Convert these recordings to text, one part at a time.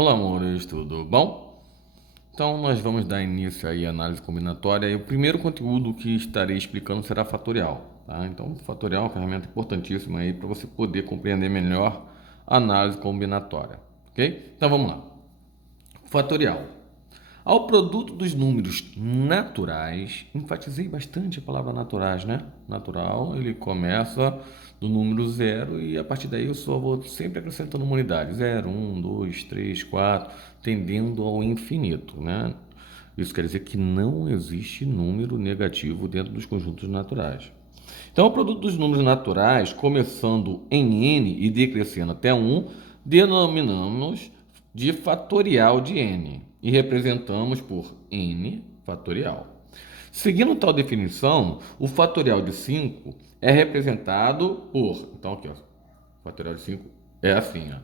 Olá, amores, tudo bom? Então, nós vamos dar início aí à análise combinatória e o primeiro conteúdo que estarei explicando será fatorial, tá? Então, fatorial é uma ferramenta importantíssima aí para você poder compreender melhor a análise combinatória, ok? Então, vamos lá. Fatorial. Ao produto dos números naturais, enfatizei bastante a palavra naturais, né? Natural, ele começa do número zero e a partir daí eu só vou sempre acrescentando uma unidade. 0, 1, 2, 3, 4, tendendo ao infinito, né? Isso quer dizer que não existe número negativo dentro dos conjuntos naturais. Então, o produto dos números naturais, começando em n e decrescendo até 1, denominamos de fatorial de n e representamos por n fatorial. Seguindo tal definição, o fatorial de 5 é representado por... Então, aqui, ó, o fatorial de 5 é assim, ó.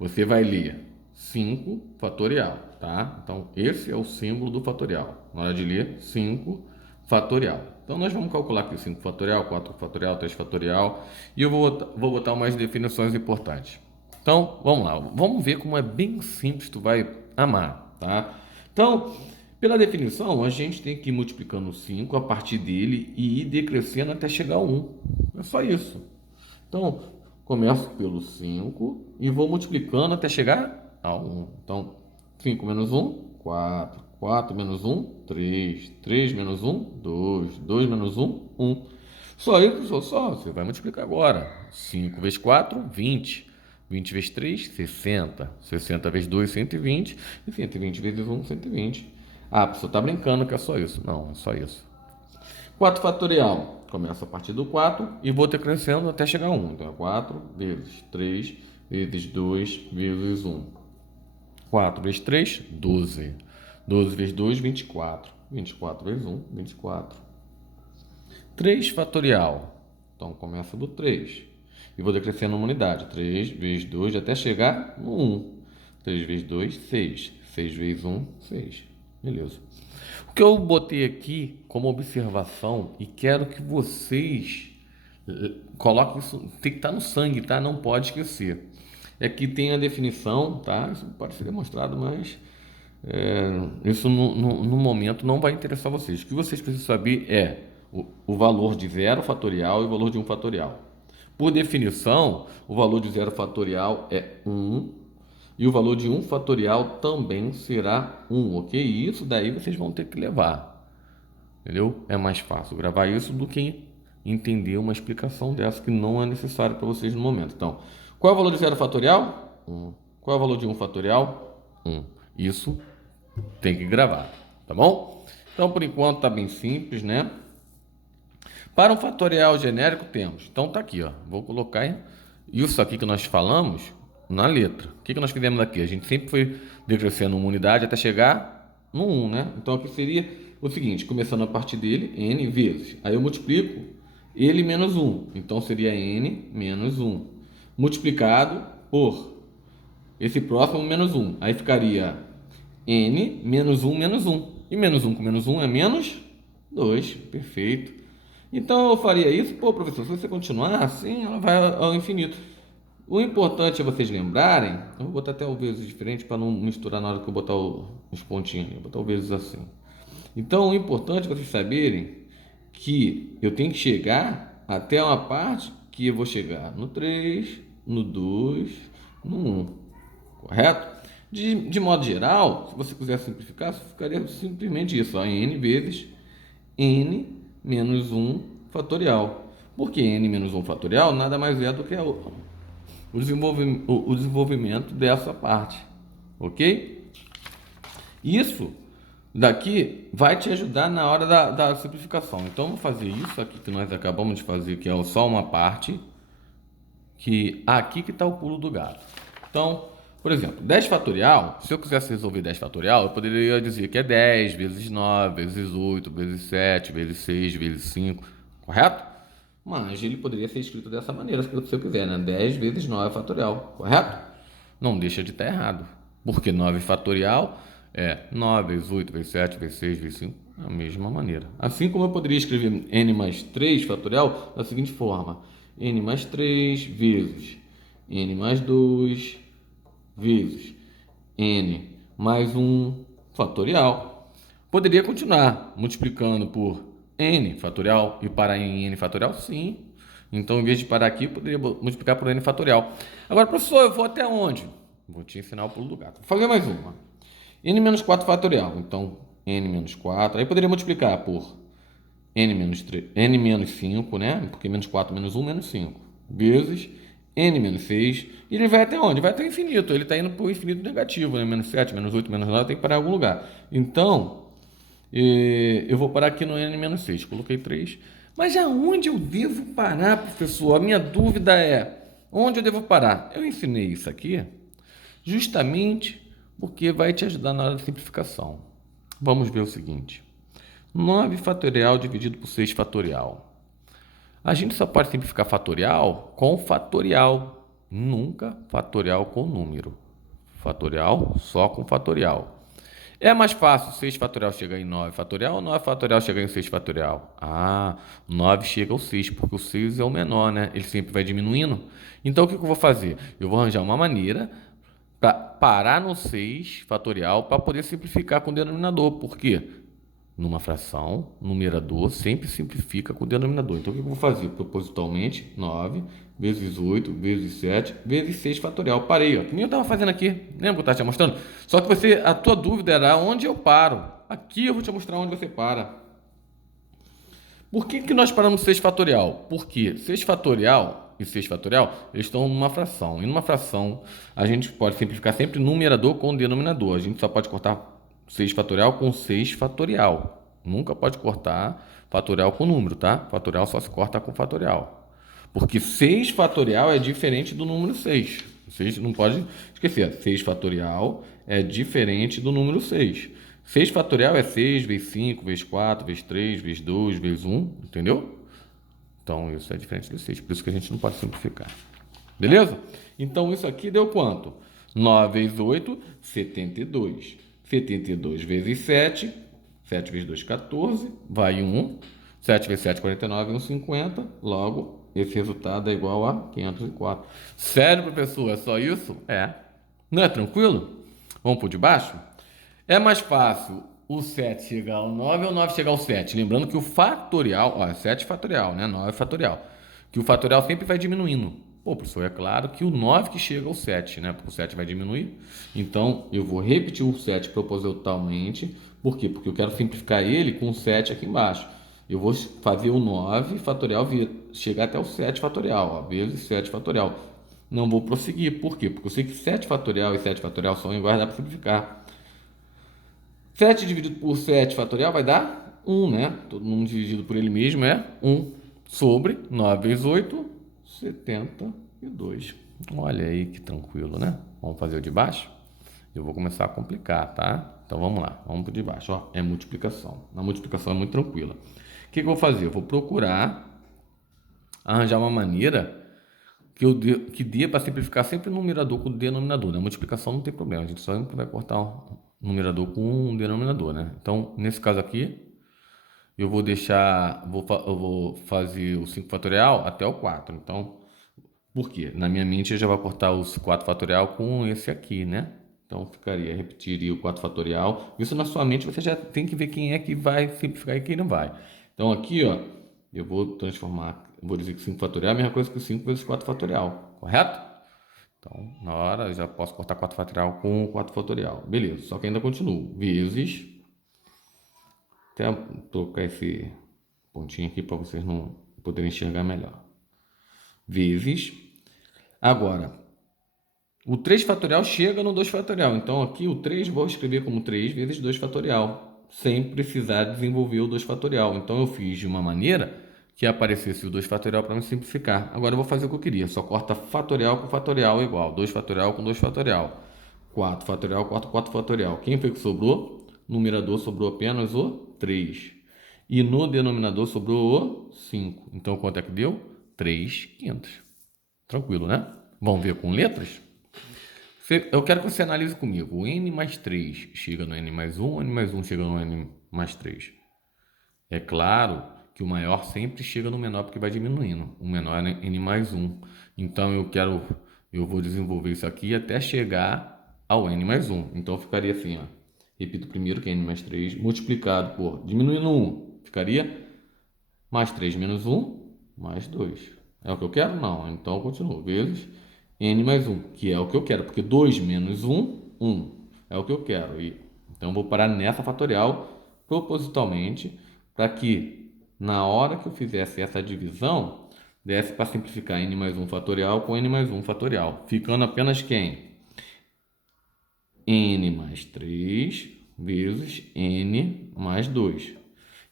Você vai ler 5 fatorial, tá? Então, esse é o símbolo do fatorial. Na hora de ler, 5 fatorial. Então, nós vamos calcular aqui 5 fatorial, 4 fatorial, 3 fatorial. E eu vou botar umas definições importantes. Então, vamos lá. Vamos ver como é bem simples, tu vai amar, tá? Então, pela definição, a gente tem que ir multiplicando 5 a partir dele e ir decrescendo até chegar a 1. É só isso. Então, começo pelo 5 e vou multiplicando até chegar a 1. Então, 5 menos 1, 4. 4 menos 1, 3. 3 menos 1, 2. 2 menos 1, 1. Só isso, só. Você vai multiplicar agora. 5 vezes 4, 20. 20 vezes 3, 60. 60 vezes 2, 120. E 120 vezes 1, 120. Ah, a pessoa está brincando que é só isso. Não, é só isso. 4 fatorial. Começa a partir do 4 e vou ter crescendo até chegar a 1. Então é 4 vezes 3 vezes 2 vezes 1. 4 vezes 3, 12. 12 vezes 2, 24. 24 vezes 1, 24. 3 fatorial. Então começa do 3. E vou decrescendo uma unidade. 3 vezes 2 até chegar no 1. 3 vezes 2, 6. 6 vezes 1, 6. Beleza. O que eu botei aqui como observação e quero que vocês coloquem isso, tem que estar no sangue, tá? Não pode esquecer. É que tem a definição, tá? Isso pode ser demonstrado, mas isso no momento não vai interessar vocês. O que vocês precisam saber é o valor de 0 fatorial e o valor de 1 fatorial. Por definição, o valor de 0 fatorial é 1 e o valor de 1 fatorial também será 1, ok? E isso daí vocês vão ter que levar, entendeu? É mais fácil gravar isso do que entender uma explicação dessa que não é necessária para vocês no momento. Então, qual é o valor de 0 fatorial? 1. Qual é o valor de 1 fatorial? 1. Isso tem que gravar, tá bom? Então, por enquanto, tá bem simples, né? Para um fatorial genérico, temos. Então, tá aqui, ó. Vou colocar isso aqui que nós falamos na letra. O que nós fizemos aqui? A gente sempre foi decrescendo uma unidade até chegar no 1, né? Então, aqui seria o seguinte, começando a partir dele, n vezes. Aí eu multiplico ele menos 1. Então, seria n menos 1. Multiplicado por esse próximo menos 1. Aí ficaria n menos 1 menos 1. E menos 1 com menos 1 é menos 2. Perfeito. Então eu faria isso. Pô, professor, se você continuar assim, ela vai ao infinito. O importante é vocês lembrarem. Eu vou botar até o vezes diferente para não misturar na hora que eu botar os pontinhos. Vou botar o vezes assim. Então o importante é vocês saberem que eu tenho que chegar até uma parte que eu vou chegar no 3, no 2, no 1. Correto? De modo geral, se você quiser simplificar, ficaria simplesmente isso, ó, n vezes n menos 1 fatorial. Porque n menos 1 fatorial nada mais é do que o desenvolvimento dessa parte. Ok? Isso daqui vai te ajudar na hora da simplificação. Então, vamos fazer isso aqui que nós acabamos de fazer, que é só uma parte, que aqui que está o pulo do gato. Então, por exemplo, 10 fatorial, se eu quisesse resolver 10 fatorial, eu poderia dizer que é 10 vezes 9, vezes 8, vezes 7, vezes 6, vezes 5, correto? Mas ele poderia ser escrito dessa maneira, se eu quiser, né? 10 vezes 9 fatorial, correto? Não deixa de estar errado, porque 9 fatorial é 9 vezes 8, vezes 7, vezes 6, vezes 5, da mesma maneira. Assim como eu poderia escrever n mais 3 fatorial da seguinte forma: n mais 3 vezes n mais 2 vezes n mais 1 fatorial. Poderia continuar multiplicando por n fatorial e parar em n fatorial? Sim. Então, em vez de parar aqui, eu poderia multiplicar por n fatorial. Agora, professor, eu vou até onde? Vou te ensinar o pulo do gato. Vou fazer mais uma. N menos 4 fatorial. Então, n menos 4. Aí poderia multiplicar por n menos 3, n menos 5, né? Porque menos 4 menos 1, menos 5. Vezes n menos 6. E ele vai até onde? Vai até o infinito. Ele está indo para o infinito negativo, né? Menos 7, menos 8, menos 9, tem que parar em algum lugar. Então, eu vou parar aqui no n menos 6. Coloquei 3. Mas aonde eu devo parar, professor? A minha dúvida é, onde eu devo parar? Eu ensinei isso aqui justamente porque vai te ajudar na hora da simplificação. Vamos ver o seguinte. 9 fatorial dividido por 6 fatorial. A gente só pode simplificar fatorial com fatorial, nunca fatorial com número. Fatorial só com fatorial. É mais fácil 6 fatorial chegar em 9 fatorial ou 9 fatorial chegar em 6 fatorial? 9 chega ao 6, porque o 6 é o menor, né? Ele sempre vai diminuindo. Então, o que eu vou fazer? Eu vou arranjar uma maneira para parar no 6 fatorial para poder simplificar com o denominador. Por quê? Numa fração, numerador sempre simplifica com o denominador. Então, o que eu vou fazer? Propositalmente, 9 vezes 8 vezes 7 vezes 6 fatorial. Parei, ó, que nem eu estava fazendo aqui. Lembra que eu estava te mostrando? Só que a tua dúvida era onde eu paro. Aqui eu vou te mostrar onde você para. Por que nós paramos 6 fatorial? Porque 6 fatorial e 6 fatorial, eles estão numa fração. E numa fração, a gente pode simplificar sempre numerador com denominador. A gente só pode cortar 6 fatorial com 6 fatorial. Nunca pode cortar fatorial com número, tá? Fatorial só se corta com fatorial. Porque 6 fatorial é diferente do número 6. Vocês não pode esquecer. 6 fatorial é diferente do número 6. 6 fatorial é 6 vezes 5, vezes 4, vezes 3, vezes 2, vezes 1, entendeu? Então, isso é diferente do 6, por isso que a gente não pode simplificar. Beleza? Então, isso aqui deu quanto? 9 vezes 8, 72. 72 vezes 7, 7 vezes 2, 14, vai 1. 7 vezes 7, 49, 1, 50. Logo, esse resultado é igual a 504. Sério, professor, é só isso? É. Não é tranquilo? Vamos por de baixo? É mais fácil o 7 chegar ao 9 ou o 9 chegar ao 7? Lembrando que o fatorial, ó, 7 fatorial, né? 9 fatorial. Que o fatorial sempre vai diminuindo. Pô, professor, é claro que o 9 que chega ao 7, né? Porque o 7 vai diminuir. Então, eu vou repetir o 7 propositalmente. Por quê? Porque eu quero simplificar ele com o 7 aqui embaixo. Eu vou fazer o 9 fatorial chegar até o 7 fatorial, ó, vezes 7 fatorial. Não vou prosseguir. Por quê? Porque eu sei que 7 fatorial e 7 fatorial são iguais, dá para simplificar. 7 dividido por 7 fatorial vai dar 1, né? Todo mundo dividido por ele mesmo é 1 sobre 9 vezes 8, 72. Olha aí que tranquilo, né? Vamos fazer o de baixo? Eu vou começar a complicar, tá? Então vamos lá, vamos para o de baixo. Ó, é multiplicação. Na multiplicação é muito tranquila. O que eu vou fazer? Eu vou procurar arranjar uma maneira que dê para simplificar sempre o numerador com o denominador. Na multiplicação não tem problema, a gente só vai cortar o numerador com um denominador, né? Então, nesse caso aqui, eu vou deixar, eu vou fazer o 5 fatorial até o 4. Então, por quê? Na minha mente eu já vou cortar os 4 fatorial com esse aqui, né? Então, repetiria o 4 fatorial. Isso na sua mente você já tem que ver quem é que vai simplificar e quem não vai. Então, aqui, ó, eu vou transformar, eu vou dizer que 5 fatorial é a mesma coisa que 5 vezes 4 fatorial, correto? Então, na hora, eu já posso cortar 4 fatorial com 4 fatorial. Beleza, só que ainda continuo. Vezes. Até trocar esse pontinho aqui para vocês não poderem enxergar melhor. Vezes. Agora, o 3 fatorial chega no 2 fatorial. Então, aqui o 3 vou escrever como 3 vezes 2 fatorial, sem precisar desenvolver o 2 fatorial. Então, eu fiz de uma maneira que aparecesse o 2 fatorial para me simplificar. Agora, eu vou fazer o que eu queria. Só corta fatorial com fatorial igual. 2 fatorial com 2 fatorial. 4 fatorial, 4 fatorial. Quem foi que sobrou? No numerador sobrou apenas o 3. E no denominador sobrou o 5. Então, quanto é que deu? 3 quintos. Tranquilo, né? Vamos ver com letras? Eu quero que você analise comigo. O n mais 3 chega no n mais 1, o n mais 1 chega no n mais 3. É claro que o maior sempre chega no menor porque vai diminuindo. O menor é n mais 1. Então eu vou desenvolver isso aqui até chegar ao n mais 1. Então, ficaria assim, ó. Repito primeiro que é n mais 3, multiplicado por, diminuindo 1, ficaria mais 3 menos 1, mais 2. É o que eu quero? Não. Então, eu continuo. Vezes n mais 1, que é o que eu quero. Porque 2 menos 1, 1. É o que eu quero. Então, eu vou parar nessa fatorial propositalmente para que, na hora que eu fizesse essa divisão, desse para simplificar n mais 1 fatorial com n mais 1 fatorial. Ficando apenas quem? N mais 3 vezes n mais 2.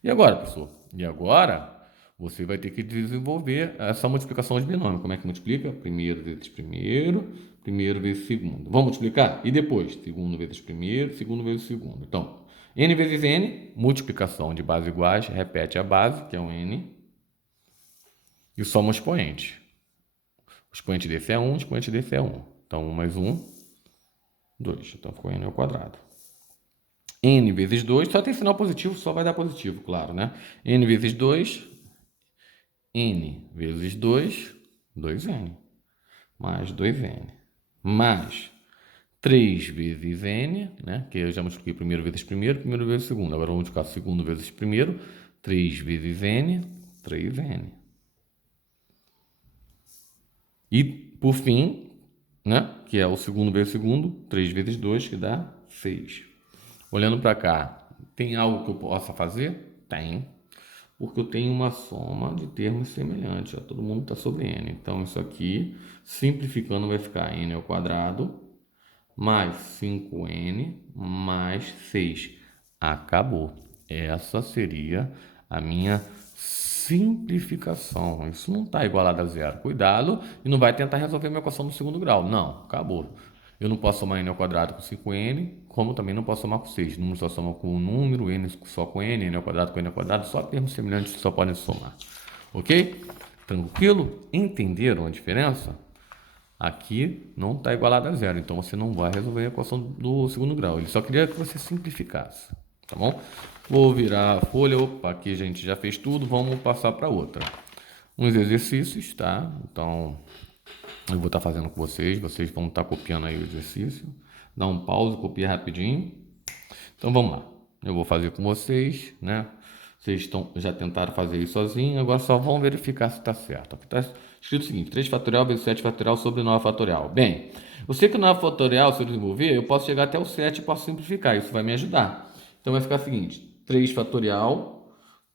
E agora, pessoal? E agora você vai ter que desenvolver essa multiplicação de binômio. Como é que multiplica? Primeiro vezes primeiro, primeiro vezes segundo. Vamos multiplicar? E depois? Segundo vezes primeiro, segundo vezes segundo. Então, n vezes n, multiplicação de bases iguais, repete a base, que é um n, e soma o expoente. O expoente desse é 1, o expoente desse é 1. Então, 1 mais 1, 2. Então, ficou n ao quadrado. N vezes 2, só tem sinal positivo, só vai dar positivo, claro, né? N vezes 2, n vezes 2, 2n, mais 2n, mais 3 vezes n, né? Que eu já multipliquei primeiro vezes primeiro, primeiro vezes segundo. Agora vamos multiplicar segundo vezes primeiro, 3 vezes n, 3n. E, por fim, né? Que é o segundo vezes segundo, 3 vezes 2, que dá 6. Olhando para cá, tem algo que eu possa fazer? Tem. Porque eu tenho uma soma de termos semelhantes. Ó, todo mundo está sobre n. Então, isso aqui, simplificando, vai ficar n ao quadrado mais 5n mais 6. Acabou. Essa seria a minha simplificação. Isso não está igualado a zero. Cuidado e não vai tentar resolver minha equação do segundo grau. Não, acabou. Eu não posso somar n ao quadrado com 5n, como também não posso somar com 6. Número só soma com o número, n só com n ao quadrado com n ao quadrado, só termos semelhantes que só podem somar. Ok? Tranquilo? Entenderam a diferença? Aqui não está igualado a zero, então você não vai resolver a equação do segundo grau. Ele só queria que você simplificasse, tá bom? Vou virar a folha, opa, aqui a gente já fez tudo, vamos passar para outra. Uns exercícios, tá? Então, eu vou estar fazendo com vocês vão estar copiando aí o exercício. Dá um pause, copia rapidinho. Então, vamos lá. Eu vou fazer com vocês, né? Vocês já tentaram fazer isso sozinho, agora só vão verificar se está certo. Aqui está escrito o seguinte: 3 fatorial vezes 7 fatorial sobre 9 fatorial. Bem, eu sei que o 9 fatorial, se eu desenvolver, eu posso chegar até o 7 e posso simplificar. Isso vai me ajudar. Então, vai ficar o seguinte: 3 fatorial.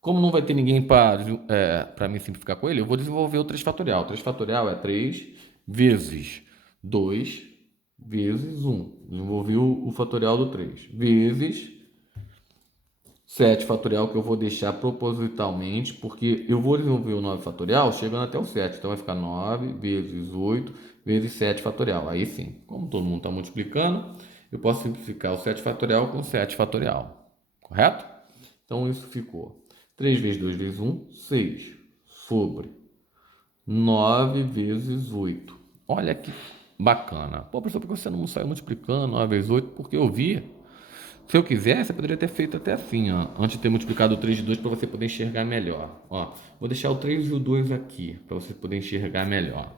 Como não vai ter ninguém para me simplificar com ele, eu vou desenvolver o 3 fatorial. 3 fatorial é 3 vezes 2 vezes 1. Desenvolvi o fatorial do 3. Vezes 7 fatorial, que eu vou deixar propositalmente, porque eu vou desenvolver o 9 fatorial chegando até o 7. Então, vai ficar 9 vezes 8 vezes 7 fatorial. Aí sim, como todo mundo está multiplicando, eu posso simplificar o 7 fatorial com 7 fatorial. Correto? Então, isso ficou 3 vezes 2 vezes 1, 6, sobre 9 vezes 8. Olha que bacana. Pô, professor, por que você não saiu multiplicando 9 vezes 8? Porque eu vi. Se eu quisesse, eu poderia ter feito até assim, ó, antes de ter multiplicado o 3 de 2 para você poder enxergar melhor. Ó, vou deixar o 3 e o 2 aqui, para você poder enxergar melhor.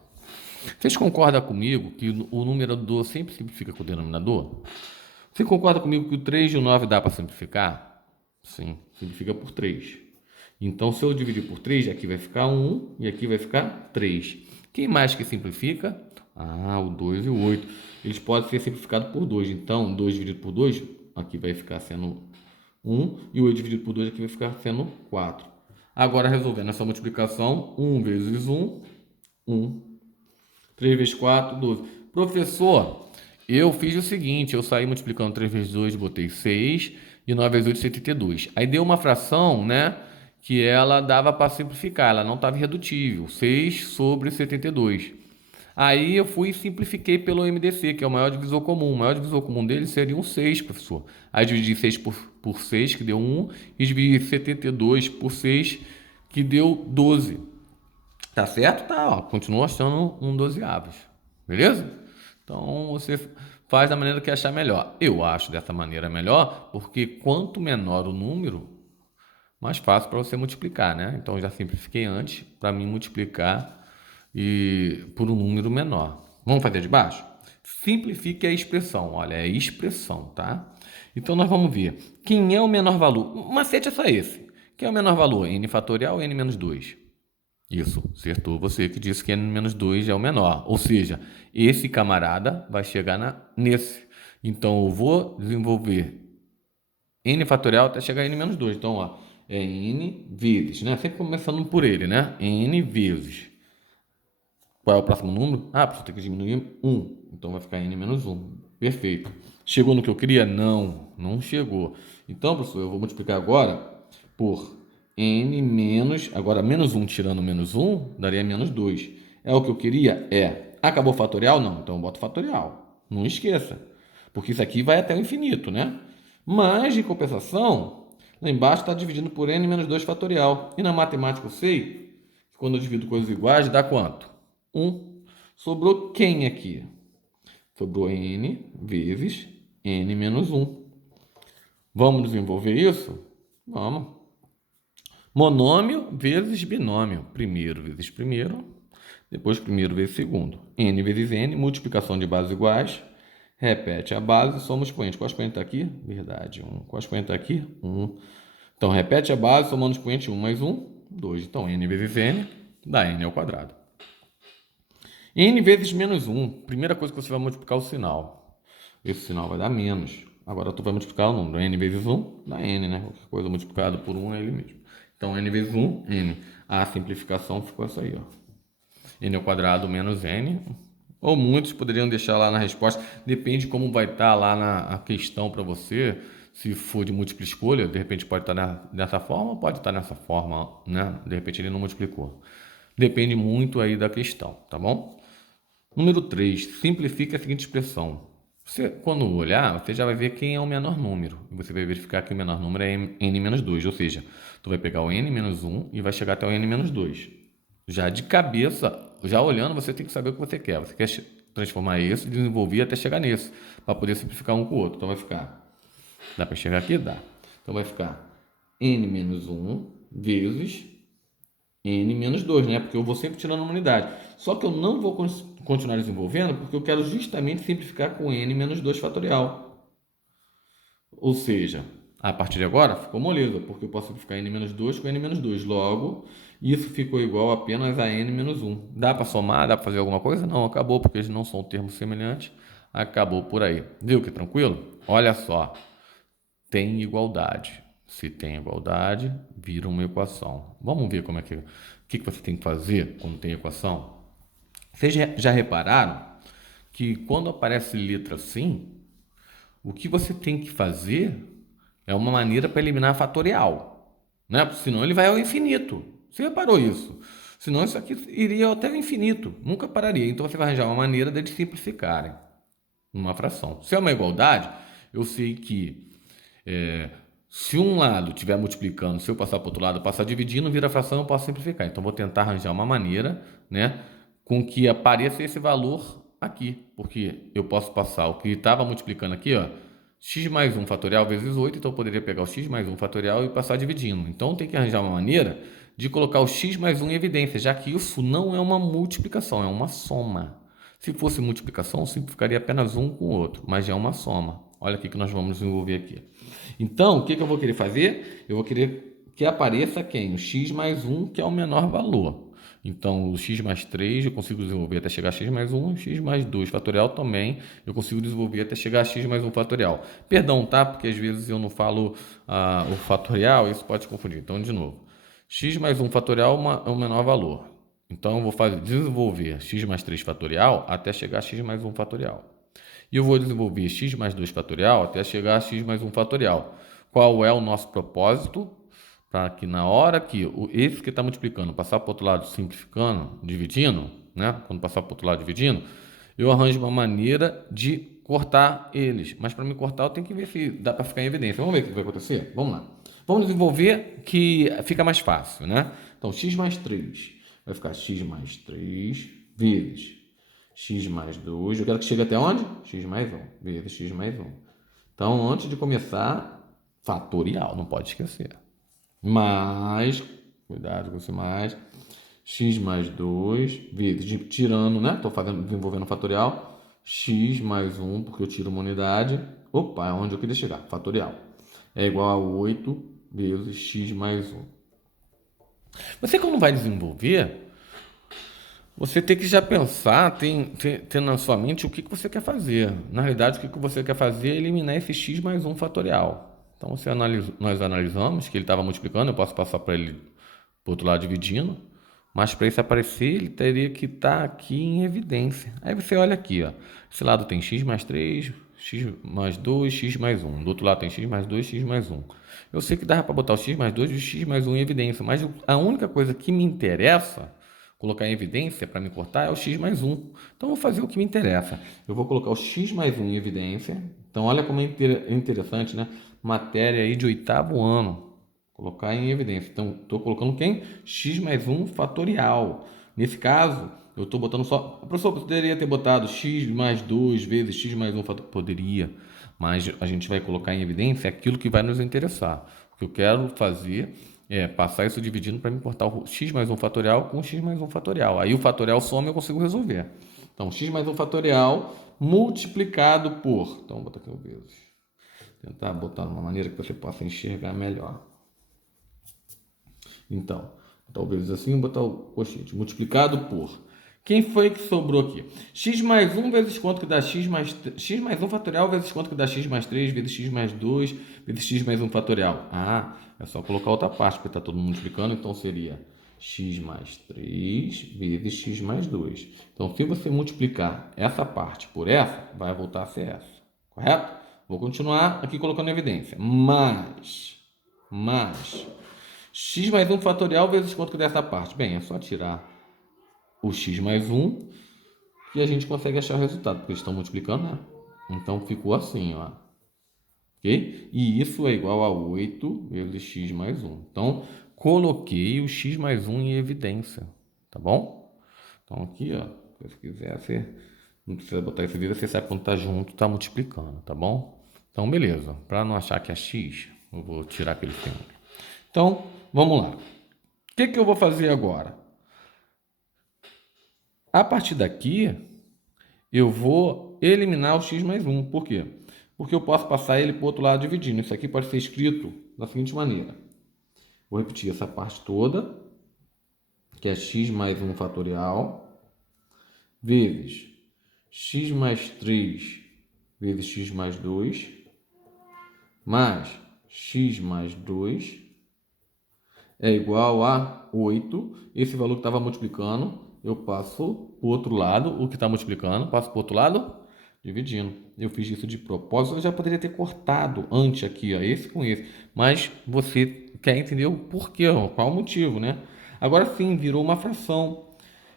Vocês concordam comigo que o numerador sempre simplifica com o denominador? Você concorda comigo que o 3 e o 9 dá para simplificar? Sim, simplifica por 3. Então, se eu dividir por 3, aqui vai ficar 1 e aqui vai ficar 3. Quem mais que simplifica? Ah, o 2 e o 8. Eles podem ser simplificados por 2. Então, 2 dividido por 2, aqui vai ficar sendo 1. E o 8 dividido por 2, aqui vai ficar sendo 4. Agora, resolvendo essa multiplicação, 1 vezes 1, 1. 3 vezes 4, 12. Professor, eu fiz o seguinte, eu saí multiplicando 3 vezes 2, botei 6, e 9 vezes 8, 72. Aí deu uma fração, né, que ela dava para simplificar, ela não estava irredutível, 6 sobre 72. Aí eu fui e simplifiquei pelo MDC, que é o maior divisor comum. O maior divisor comum dele seria um 6, professor. Aí dividi 6 por 6, que deu 1, e dividi 72 por 6, que deu 12. Tá certo? Tá, ó, continua achando um dozeavos. Beleza? Então você faz da maneira que achar melhor. Eu acho dessa maneira melhor, porque quanto menor o número, mais fácil para você multiplicar, né? Então eu já simplifiquei antes para mim multiplicar por um número menor. Vamos fazer de baixo? Simplifique a expressão. Olha, é expressão, tá? Então, nós vamos ver. Quem é o menor valor? O macete é só esse. Quem é o menor valor? N fatorial ou N menos 2? Isso, acertou você que disse que N menos 2 é o menor. Ou seja, esse camarada vai chegar nesse. Então, eu vou desenvolver N fatorial até chegar a N menos 2. Então, ó, é N vezes, né? Sempre começando por ele, né? N vezes. Qual é o próximo número? Ah, preciso ter que diminuir 1. Então, vai ficar N menos 1. Perfeito. Chegou no que eu queria? Não, não chegou. Então, professor, eu vou multiplicar agora por N menos... Agora, menos 1 tirando menos 1, daria menos 2. É o que eu queria? É. Acabou o fatorial? Não. Então, eu boto fatorial. Não esqueça. Porque isso aqui vai até o infinito, né? Mas, de compensação, lá embaixo está dividindo por N menos 2 fatorial. E na matemática eu sei que quando eu divido coisas iguais, dá quanto? 1. Sobrou quem aqui? Sobrou N vezes N menos 1. Vamos desenvolver isso? Vamos. Monômio vezes binômio. Primeiro vezes primeiro, depois primeiro vezes segundo. N vezes N, multiplicação de bases iguais. Repete a base, soma os expoentes. Qual expoente está aqui? Verdade, 1. Qual expoente está aqui? 1. Então, repete a base, somando os expoentes 1 mais 1, 2. Então, N vezes N dá N ao quadrado. N vezes menos 1. Primeira coisa que você vai multiplicar é o sinal. Esse sinal vai dar menos. Agora tu vai multiplicar o número. N vezes 1 dá N, né? Qualquer coisa multiplicada por 1 é ele mesmo. Então, N vezes 1, N. A simplificação ficou essa aí, ó. N ao quadrado menos N. Ou muitos poderiam deixar lá na resposta. Depende como vai estar lá na questão para você. Se for de múltipla escolha, de repente pode estar dessa forma ou pode estar nessa forma, né? De repente ele não multiplicou. Depende muito aí da questão, tá bom? Número 3, simplifique a seguinte expressão. Você, quando olhar, você já vai ver quem é o menor número. E você vai verificar que o menor número é n menos 2. Ou seja, tu vai pegar o n menos 1 e vai chegar até o n menos 2. Já de cabeça, já olhando, você tem que saber o que você quer. Você quer transformar esse, desenvolver até chegar nesse, para poder simplificar um com o outro. Então vai ficar, dá para chegar aqui? Dá. Então vai ficar n menos 1 vezes n menos 2, né? Porque eu vou sempre tirando uma unidade. Só que eu não vou continuar desenvolvendo porque eu quero justamente simplificar com n menos 2 fatorial. Ou seja, a partir de agora ficou moleza, porque eu posso simplificar n menos 2 com n menos 2. Logo, isso ficou igual apenas a n menos 1. Dá para somar? Dá para fazer alguma coisa? Não, acabou, porque eles não são termos semelhantes. Acabou por aí. Viu que tranquilo? Olha só, tem igualdade. Se tem igualdade, vira uma equação. Vamos ver como é que, o que você tem que fazer quando tem equação? Vocês já repararam que quando aparece letra assim, o que você tem que fazer é uma maneira para eliminar fatorial, né? Senão ele vai ao infinito. Você reparou isso? Senão isso aqui iria até o infinito, nunca pararia. Então você vai arranjar uma maneira de simplificarem uma fração. Se é uma igualdade, eu sei que se um lado estiver multiplicando, se eu passar para o outro lado, passar dividindo, vira fração, eu posso simplificar. Então, vou tentar arranjar uma maneira, né, com que apareça esse valor aqui. Porque eu posso passar o que estava multiplicando aqui, ó, x mais 1 fatorial vezes 8, então eu poderia pegar o x mais 1 fatorial e passar dividindo. Então, tem que arranjar uma maneira de colocar o x mais 1 em evidência, já que isso não é uma multiplicação, é uma soma. Se fosse multiplicação, simplificaria apenas um com o outro, mas já é uma soma. Olha o que nós vamos desenvolver aqui. Então, o que eu vou querer fazer? Eu vou querer que apareça quem? O x mais 1, que é o menor valor. Então, o x mais 3 eu consigo desenvolver até chegar a x mais 1, x mais 2 fatorial também eu consigo desenvolver até chegar a x mais 1 fatorial. Perdão, tá? Porque às vezes eu não falo o fatorial, isso pode confundir. Então, de novo, x mais 1 fatorial é o menor valor. Então, eu vou desenvolver x mais 3 fatorial até chegar a x mais 1 fatorial. E eu vou desenvolver x mais 2 fatorial até chegar a x mais 1 fatorial. Qual é o nosso propósito? Para que na hora que esse que está multiplicando passar para o outro lado simplificando, dividindo, né? Quando passar para o outro lado dividindo, eu arranjo uma maneira de cortar eles. Mas para me cortar eu tenho que ver se dá para ficar em evidência. Vamos ver o que vai acontecer? Vamos lá. Vamos desenvolver que fica mais fácil, né? Então, x mais 3 vai ficar x mais 3 vezes x mais 2, eu quero que chegue até onde? X mais 1, vezes x mais 1. Então, antes de começar, fatorial, não pode esquecer. Mais, cuidado com esse mais, x mais 2, vezes, tirando, né? Estou desenvolvendo fatorial, x mais 1, porque eu tiro uma unidade. Opa, é onde eu queria chegar, fatorial. É igual a 8 vezes x mais 1. Você, quando vai desenvolver, você tem que já pensar, ter na sua mente o que você quer fazer. Na realidade, o que você quer fazer é eliminar esse x mais 1 fatorial. Então, nós analisamos que ele estava multiplicando, eu posso passar para ele para o outro lado dividindo, mas para isso aparecer, ele teria que estar aqui em evidência. Aí você olha aqui, ó. Esse lado tem x mais 3, x mais 2, x mais 1. Do outro lado tem x mais 2, x mais 1. Eu sei que dá para botar o x mais 2 e o x mais 1 em evidência, mas a única coisa que me interessa colocar em evidência para me cortar é o x mais 1. Então, eu vou fazer o que me interessa. Eu vou colocar o x mais 1 em evidência. Então, olha como é interessante, né? Matéria aí de 8º ano. Colocar em evidência. Então, estou colocando quem? X mais 1 fatorial. Nesse caso, eu estou botando só... O professor poderia ter botado x mais 2 vezes x mais 1 fatorial. Poderia, mas a gente vai colocar em evidência aquilo que vai nos interessar. O que eu quero fazer é passar isso dividindo para me cortar o x mais 1 fatorial com x mais 1 fatorial. Aí o fatorial soma e eu consigo resolver. Então, x mais 1 fatorial multiplicado por... Então, vou botar aqui vezes. Tentar botar de uma maneira que você possa enxergar melhor. Então, talvez assim, botar o coxete multiplicado por... Quem foi que sobrou aqui? X mais 1 vezes quanto que dá x mais 1 fatorial vezes quanto que dá x mais 3 vezes x mais 2 vezes x mais 1 fatorial. Ah, é só colocar outra parte, porque está todo mundo multiplicando, então seria x mais 3 vezes x mais 2. Então, se você multiplicar essa parte por essa, vai voltar a ser essa, correto? Vou continuar aqui colocando em evidência. Mas, x mais 1 fatorial vezes quanto que dessa parte? Bem, é só tirar o x mais 1 e a gente consegue achar o resultado, porque eles estão multiplicando, né? Então, ficou assim, ó. Ok? E isso é igual a 8 vezes x mais 1. Então, coloquei o x mais 1 em evidência, tá bom? Então, aqui, ó, se quiser, você não precisa botar esse vídeo, você sabe quando tá junto, tá multiplicando, tá bom? Então, beleza. Para não achar que é x, eu vou tirar aquele símbolo. Então, vamos lá. O que eu vou fazer agora? A partir daqui, eu vou eliminar o x mais 1. Por quê? Porque eu posso passar ele para o outro lado dividindo. Isso aqui pode ser escrito da seguinte maneira. Vou repetir essa parte toda, que é x mais 1 fatorial, vezes x mais 3 vezes x mais 2, mais x mais 2 é igual a 8. Esse valor que estava multiplicando, eu passo para o outro lado, o que está multiplicando, passo para o outro lado, dividindo. Eu fiz isso de propósito, eu já poderia ter cortado antes aqui, ó, esse com esse. Mas você quer entender o porquê, ó, qual o motivo, né? Agora sim, virou uma fração.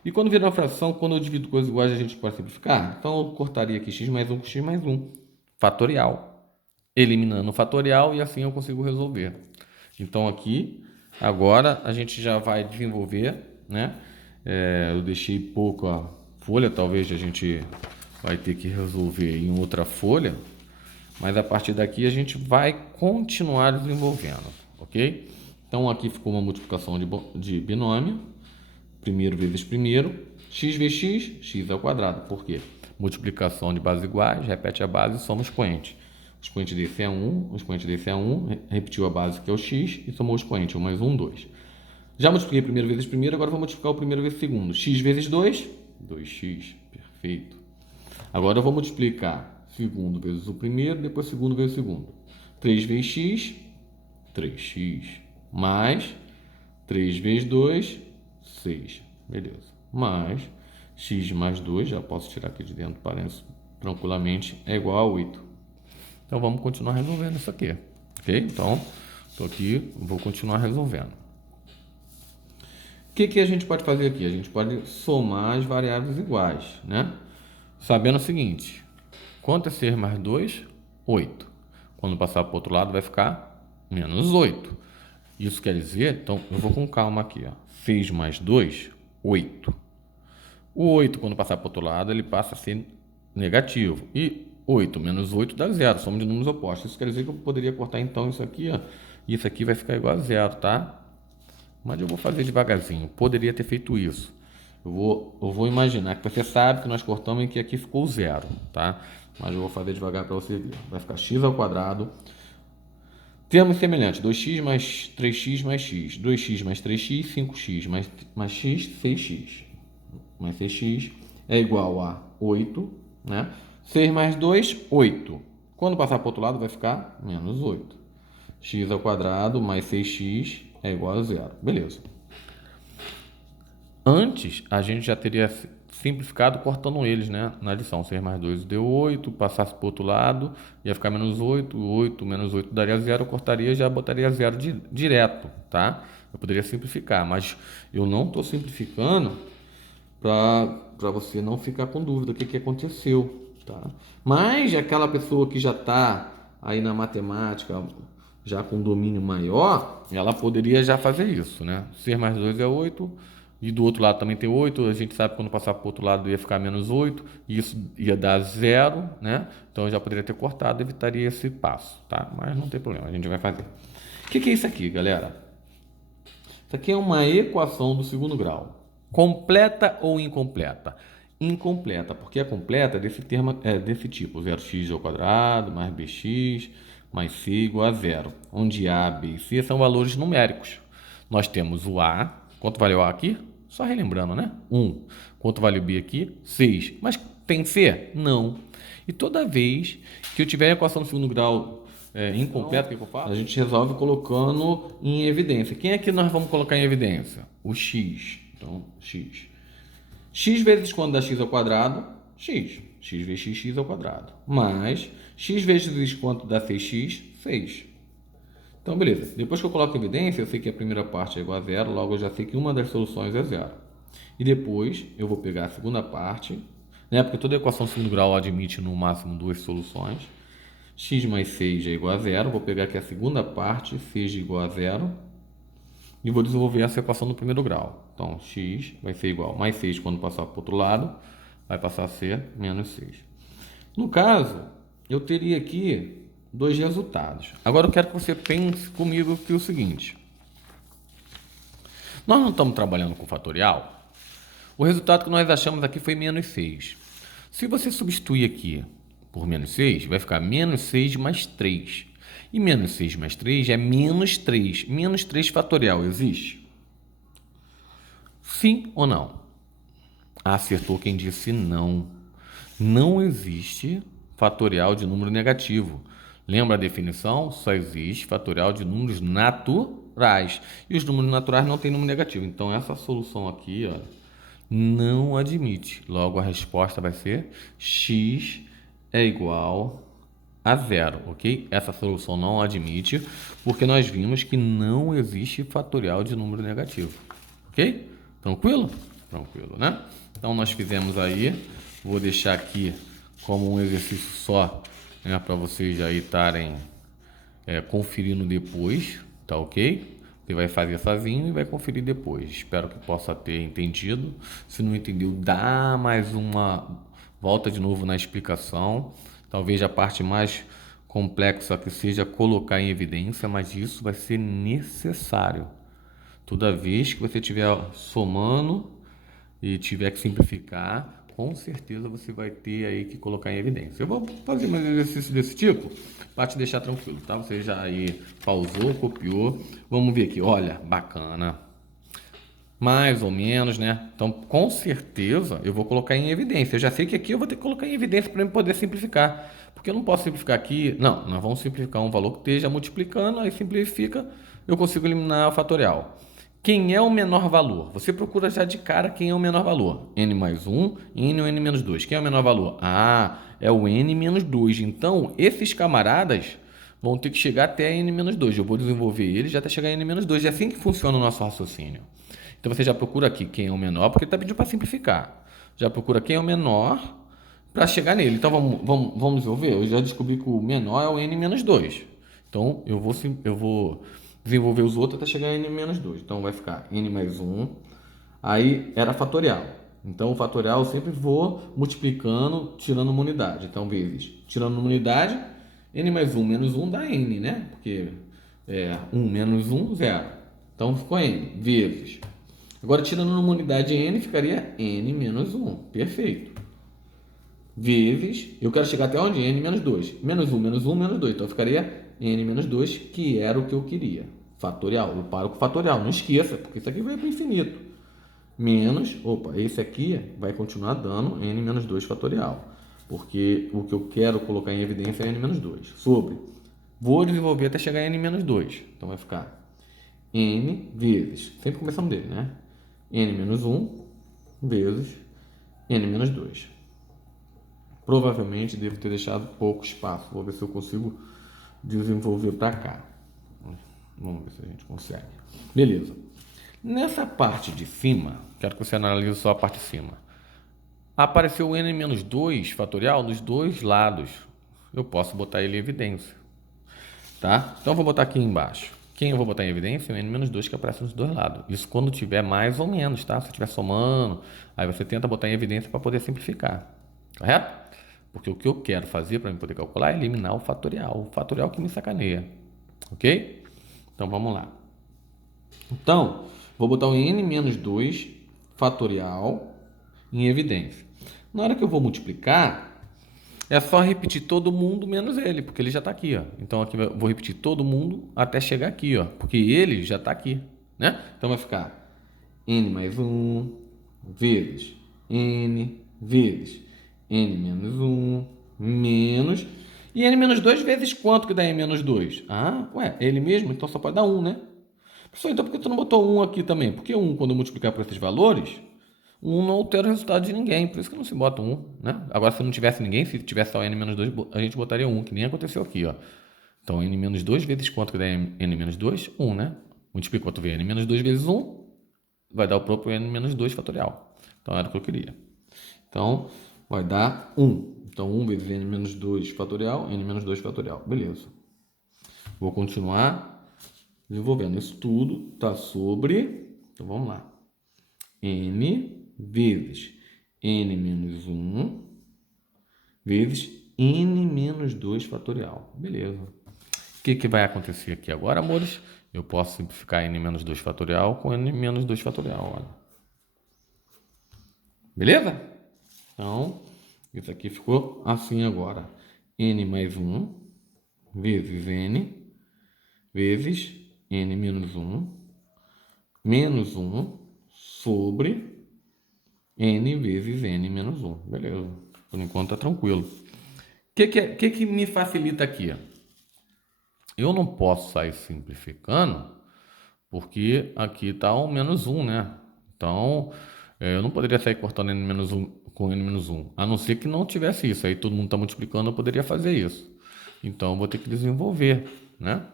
E quando vira uma fração, quando eu divido coisas iguais, a gente pode simplificar. Então, eu cortaria aqui x mais 1 com x mais 1. Fatorial. Eliminando o fatorial e assim eu consigo resolver. Então, aqui... Agora a gente já vai desenvolver, né? Eu deixei pouca folha, talvez a gente vai ter que resolver em outra folha, mas a partir daqui a gente vai continuar desenvolvendo, ok? Então aqui ficou uma multiplicação de binômio, primeiro vezes primeiro, x vezes x, x ao quadrado. Por quê? Multiplicação de bases iguais, repete a base e soma o expoente. O expoente desse é 1, o expoente desse é 1, repetiu a base que é o x e somou o expoente, 1 mais 1, 2. Já multipliquei primeiro vezes primeiro, agora vou multiplicar o primeiro vezes segundo. X vezes 2, 2x, perfeito. Agora eu vou multiplicar segundo vezes o primeiro, depois segundo vezes o segundo. 3 vezes x, 3x, mais 3 vezes 2, 6, beleza. Mais x mais 2, já posso tirar aqui de dentro do parênteses tranquilamente, é igual a 8. Então, vamos continuar resolvendo isso aqui, ok? Então, estou aqui, vou continuar resolvendo. O que a gente pode fazer aqui? A gente pode somar as variáveis iguais, né? Sabendo o seguinte, quanto é 6 mais 2? 8. Quando passar para o outro lado, vai ficar menos 8. Isso quer dizer, então, eu vou com calma aqui, ó. 6 mais 2, 8. O 8, quando passar para o outro lado, ele passa a ser negativo. E 8 menos 8 dá 0, soma de números opostos. Isso quer dizer que eu poderia cortar então isso aqui, ó, e isso aqui vai ficar igual a 0, tá? Mas eu vou fazer devagarzinho. Poderia ter feito isso. Eu vou imaginar que você sabe que nós cortamos e que aqui ficou zero, tá? Mas eu vou fazer devagar para você ver. Vai ficar x ao quadrado. Termos semelhantes, 2x mais 3x mais x. 2x mais 3x, 5x mais x, 6x. Mais 6x é igual a 8, né? 6 mais 2, 8. Quando passar para o outro lado vai ficar menos 8. X ao quadrado mais 6x é igual a zero. Beleza. Antes, a gente já teria simplificado cortando eles, né? Na adição, 6 mais 2 deu 8, passasse para o outro lado, ia ficar menos 8, 8 menos 8 daria zero, eu cortaria e já botaria zero direto, tá? Eu poderia simplificar, mas eu não estou simplificando para você não ficar com dúvida do que aconteceu, tá? Mas aquela pessoa que já está aí na matemática, já com domínio maior, ela poderia já fazer isso, né? 6 mais 2 é 8, e do outro lado também tem 8, a gente sabe que quando passar para o outro lado ia ficar menos 8, e isso ia dar zero, né? Então eu já poderia ter cortado, evitaria esse passo, tá? Mas não tem problema, a gente vai fazer. O que é isso aqui, galera? Isso aqui é uma equação do segundo grau. Completa ou incompleta? Incompleta, porque a completa é desse tipo, 0x ao quadrado mais bx mais c igual a zero, onde a, b e c são valores numéricos. Nós temos o a, quanto vale o a aqui? Só relembrando, né? 1. Quanto vale o b aqui? 6. Mas tem c? Não. E toda vez que eu tiver a equação do segundo grau incompleta, o que eu faço? A gente resolve colocando em evidência. Quem é que nós vamos colocar em evidência? O x. Então, x. X vezes quando dá x ao quadrado, x. X vezes x ao quadrado. Mais x vezes quanto dá 6x, 6. Então, beleza. Depois que eu coloco em evidência, eu sei que a primeira parte é igual a zero, logo eu já sei que uma das soluções é zero. E depois eu vou pegar a segunda parte, né? Porque toda equação de segundo grau admite no máximo duas soluções. X mais 6 é igual a zero. Vou pegar aqui a segunda parte, seja igual a zero. E vou desenvolver essa equação no primeiro grau. Então, x vai ser igual a mais 6 quando passar para o outro lado, vai passar a ser menos 6. No caso, eu teria aqui dois resultados. Agora eu quero que você pense comigo que é o seguinte. Nós não estamos trabalhando com fatorial. O resultado que nós achamos aqui foi menos 6. Se você substituir aqui por menos 6, vai ficar menos 6 mais 3. E menos 6 mais 3 é menos 3. Menos 3 fatorial existe? Sim ou não? Acertou quem disse não. Não existe fatorial de número negativo. Lembra a definição? Só existe fatorial de números naturais. E os números naturais não têm número negativo. Então, essa solução aqui, ó, não admite. Logo, a resposta vai ser x é igual a zero, ok? Essa solução não admite, porque nós vimos que não existe fatorial de número negativo, ok? Tranquilo? Tranquilo, né? Então, nós fizemos aí, vou deixar aqui como um exercício só, né, para vocês aí estarem conferindo depois, tá ok? Você vai fazer sozinho e vai conferir depois. Espero que possa ter entendido. Se não entendeu, dá mais uma volta de novo na explicação. Talvez a parte mais complexa que seja colocar em evidência, mas isso vai ser necessário. Toda vez que você estiver somando e tiver que simplificar, com certeza você vai ter aí que colocar em evidência. Eu vou fazer mais exercício desse tipo para te deixar tranquilo, tá? Você já aí pausou, copiou. Vamos ver aqui, olha, bacana. Mais ou menos, né? Então, com certeza, eu vou colocar em evidência. Eu já sei que aqui eu vou ter que colocar em evidência para eu poder simplificar. Porque eu não posso simplificar aqui. Não, nós vamos simplificar um valor que esteja multiplicando, aí simplifica, eu consigo eliminar o fatorial. Quem é o menor valor? Você procura já de cara quem é o menor valor. N mais 1, N ou N menos 2. Quem é o menor valor? Ah, é o N menos 2. Então, esses camaradas vão ter que chegar até N menos 2. Eu vou desenvolver eles até chegar a N menos 2. É assim que funciona o nosso raciocínio. Então, você já procura aqui quem é o menor, porque ele está pedindo para simplificar. Já procura quem é o menor para chegar nele. Então, vamos desenvolver? Eu já descobri que o menor é o N menos 2. Então, eu vou desenvolver os outros até chegar a N menos 2. Então, vai ficar N mais 1. Aí, era fatorial. Então, o fatorial eu sempre vou multiplicando, tirando uma unidade. Então, vezes, tirando uma unidade, N mais 1 menos 1 dá N, né? Porque 1 menos 1, 0. Então, ficou N. Vezes. Agora, tirando uma unidade n, ficaria n menos 1. Perfeito. Vezes, eu quero chegar até onde? N menos 2. Menos 1, menos 1, menos 2. Então, ficaria n menos 2, que era o que eu queria. Fatorial. Eu paro com fatorial. Não esqueça, porque isso aqui vai para o infinito. Menos, opa, esse aqui vai continuar dando n menos 2 fatorial. Porque o que eu quero colocar em evidência é n menos 2. Sobre. Vou desenvolver até chegar a n menos 2. Então, vai ficar n vezes, sempre começamos dele, né? N menos 1 vezes n menos 2. Provavelmente devo ter deixado pouco espaço. Vou ver se eu consigo desenvolver para cá. Vamos ver se a gente consegue. Beleza. Nessa parte de cima, quero que você analise só a parte de cima. Apareceu o n menos 2 fatorial nos dois lados. Eu posso botar ele em evidência. Tá? Então, eu vou botar aqui embaixo. Quem eu vou botar em evidência? O n menos 2 que aparece nos dois lados. Isso quando tiver mais ou menos, tá? Se estiver somando, aí você tenta botar em evidência para poder simplificar. Correto? Porque o que eu quero fazer para poder calcular é eliminar o fatorial que me sacaneia. Ok? Então, vamos lá. Então, vou botar o n menos 2 fatorial em evidência. Na hora que eu vou multiplicar, é só repetir todo mundo menos ele, porque ele já está aqui, ó. Então aqui eu vou repetir todo mundo até chegar aqui, ó, porque ele já está aqui, né? Então vai ficar n mais 1 vezes n vezes n menos 1 menos... E n menos 2 vezes quanto que dá n menos 2? Ah, ué, é ele mesmo? Então só pode dar 1, né? Professor, então por que tu não botou 1 aqui também? Porque 1, quando eu multiplicar por esses valores, 1 não altera o resultado de ninguém, por isso que não se bota 1, né? Agora, se não tivesse ninguém, se tivesse só n menos 2, a gente botaria 1, que nem aconteceu aqui, ó. Então, n menos 2 vezes quanto que dá n menos 2? 1, né? Multiplica quanto vê n menos 2 vezes 1, vai dar o próprio n menos 2 fatorial. Então, era o que eu queria. Então, vai dar 1. Então, 1 vezes n menos 2 fatorial, n menos 2 fatorial. Beleza. Vou continuar desenvolvendo. Isso tudo está sobre... Então, vamos lá. N vezes n menos 1 vezes n menos 2 fatorial. Beleza. O que vai acontecer aqui agora, amores? Eu posso simplificar n menos 2 fatorial com n menos 2 fatorial. Olha. Beleza? Então, isso aqui ficou assim agora. N mais 1 vezes n vezes n menos 1 menos 1 sobre n vezes n menos 1. Beleza. Por enquanto tá tranquilo. O que me facilita aqui? Eu não posso sair simplificando, porque aqui está o menos 1, né? Então, eu não poderia sair cortando n menos 1 com n menos 1. A não ser que não tivesse isso. Aí todo mundo está multiplicando, eu poderia fazer isso. Então, eu vou ter que desenvolver, né?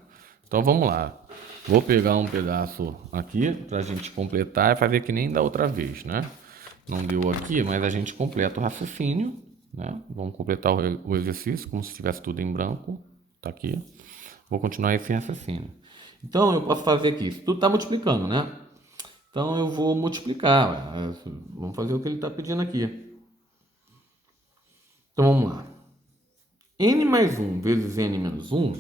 Então, vamos lá. Vou pegar um pedaço aqui para a gente completar e fazer que nem da outra vez, né? Não deu aqui, mas a gente completa o raciocínio, né? Vamos completar o exercício como se tivesse tudo em branco. Tá aqui. Vou continuar esse raciocínio. Então, eu posso fazer aqui. Isso tudo está multiplicando, né? Então, eu vou multiplicar. Vamos fazer o que ele está pedindo aqui. Então, vamos lá. N mais 1 vezes N menos 1,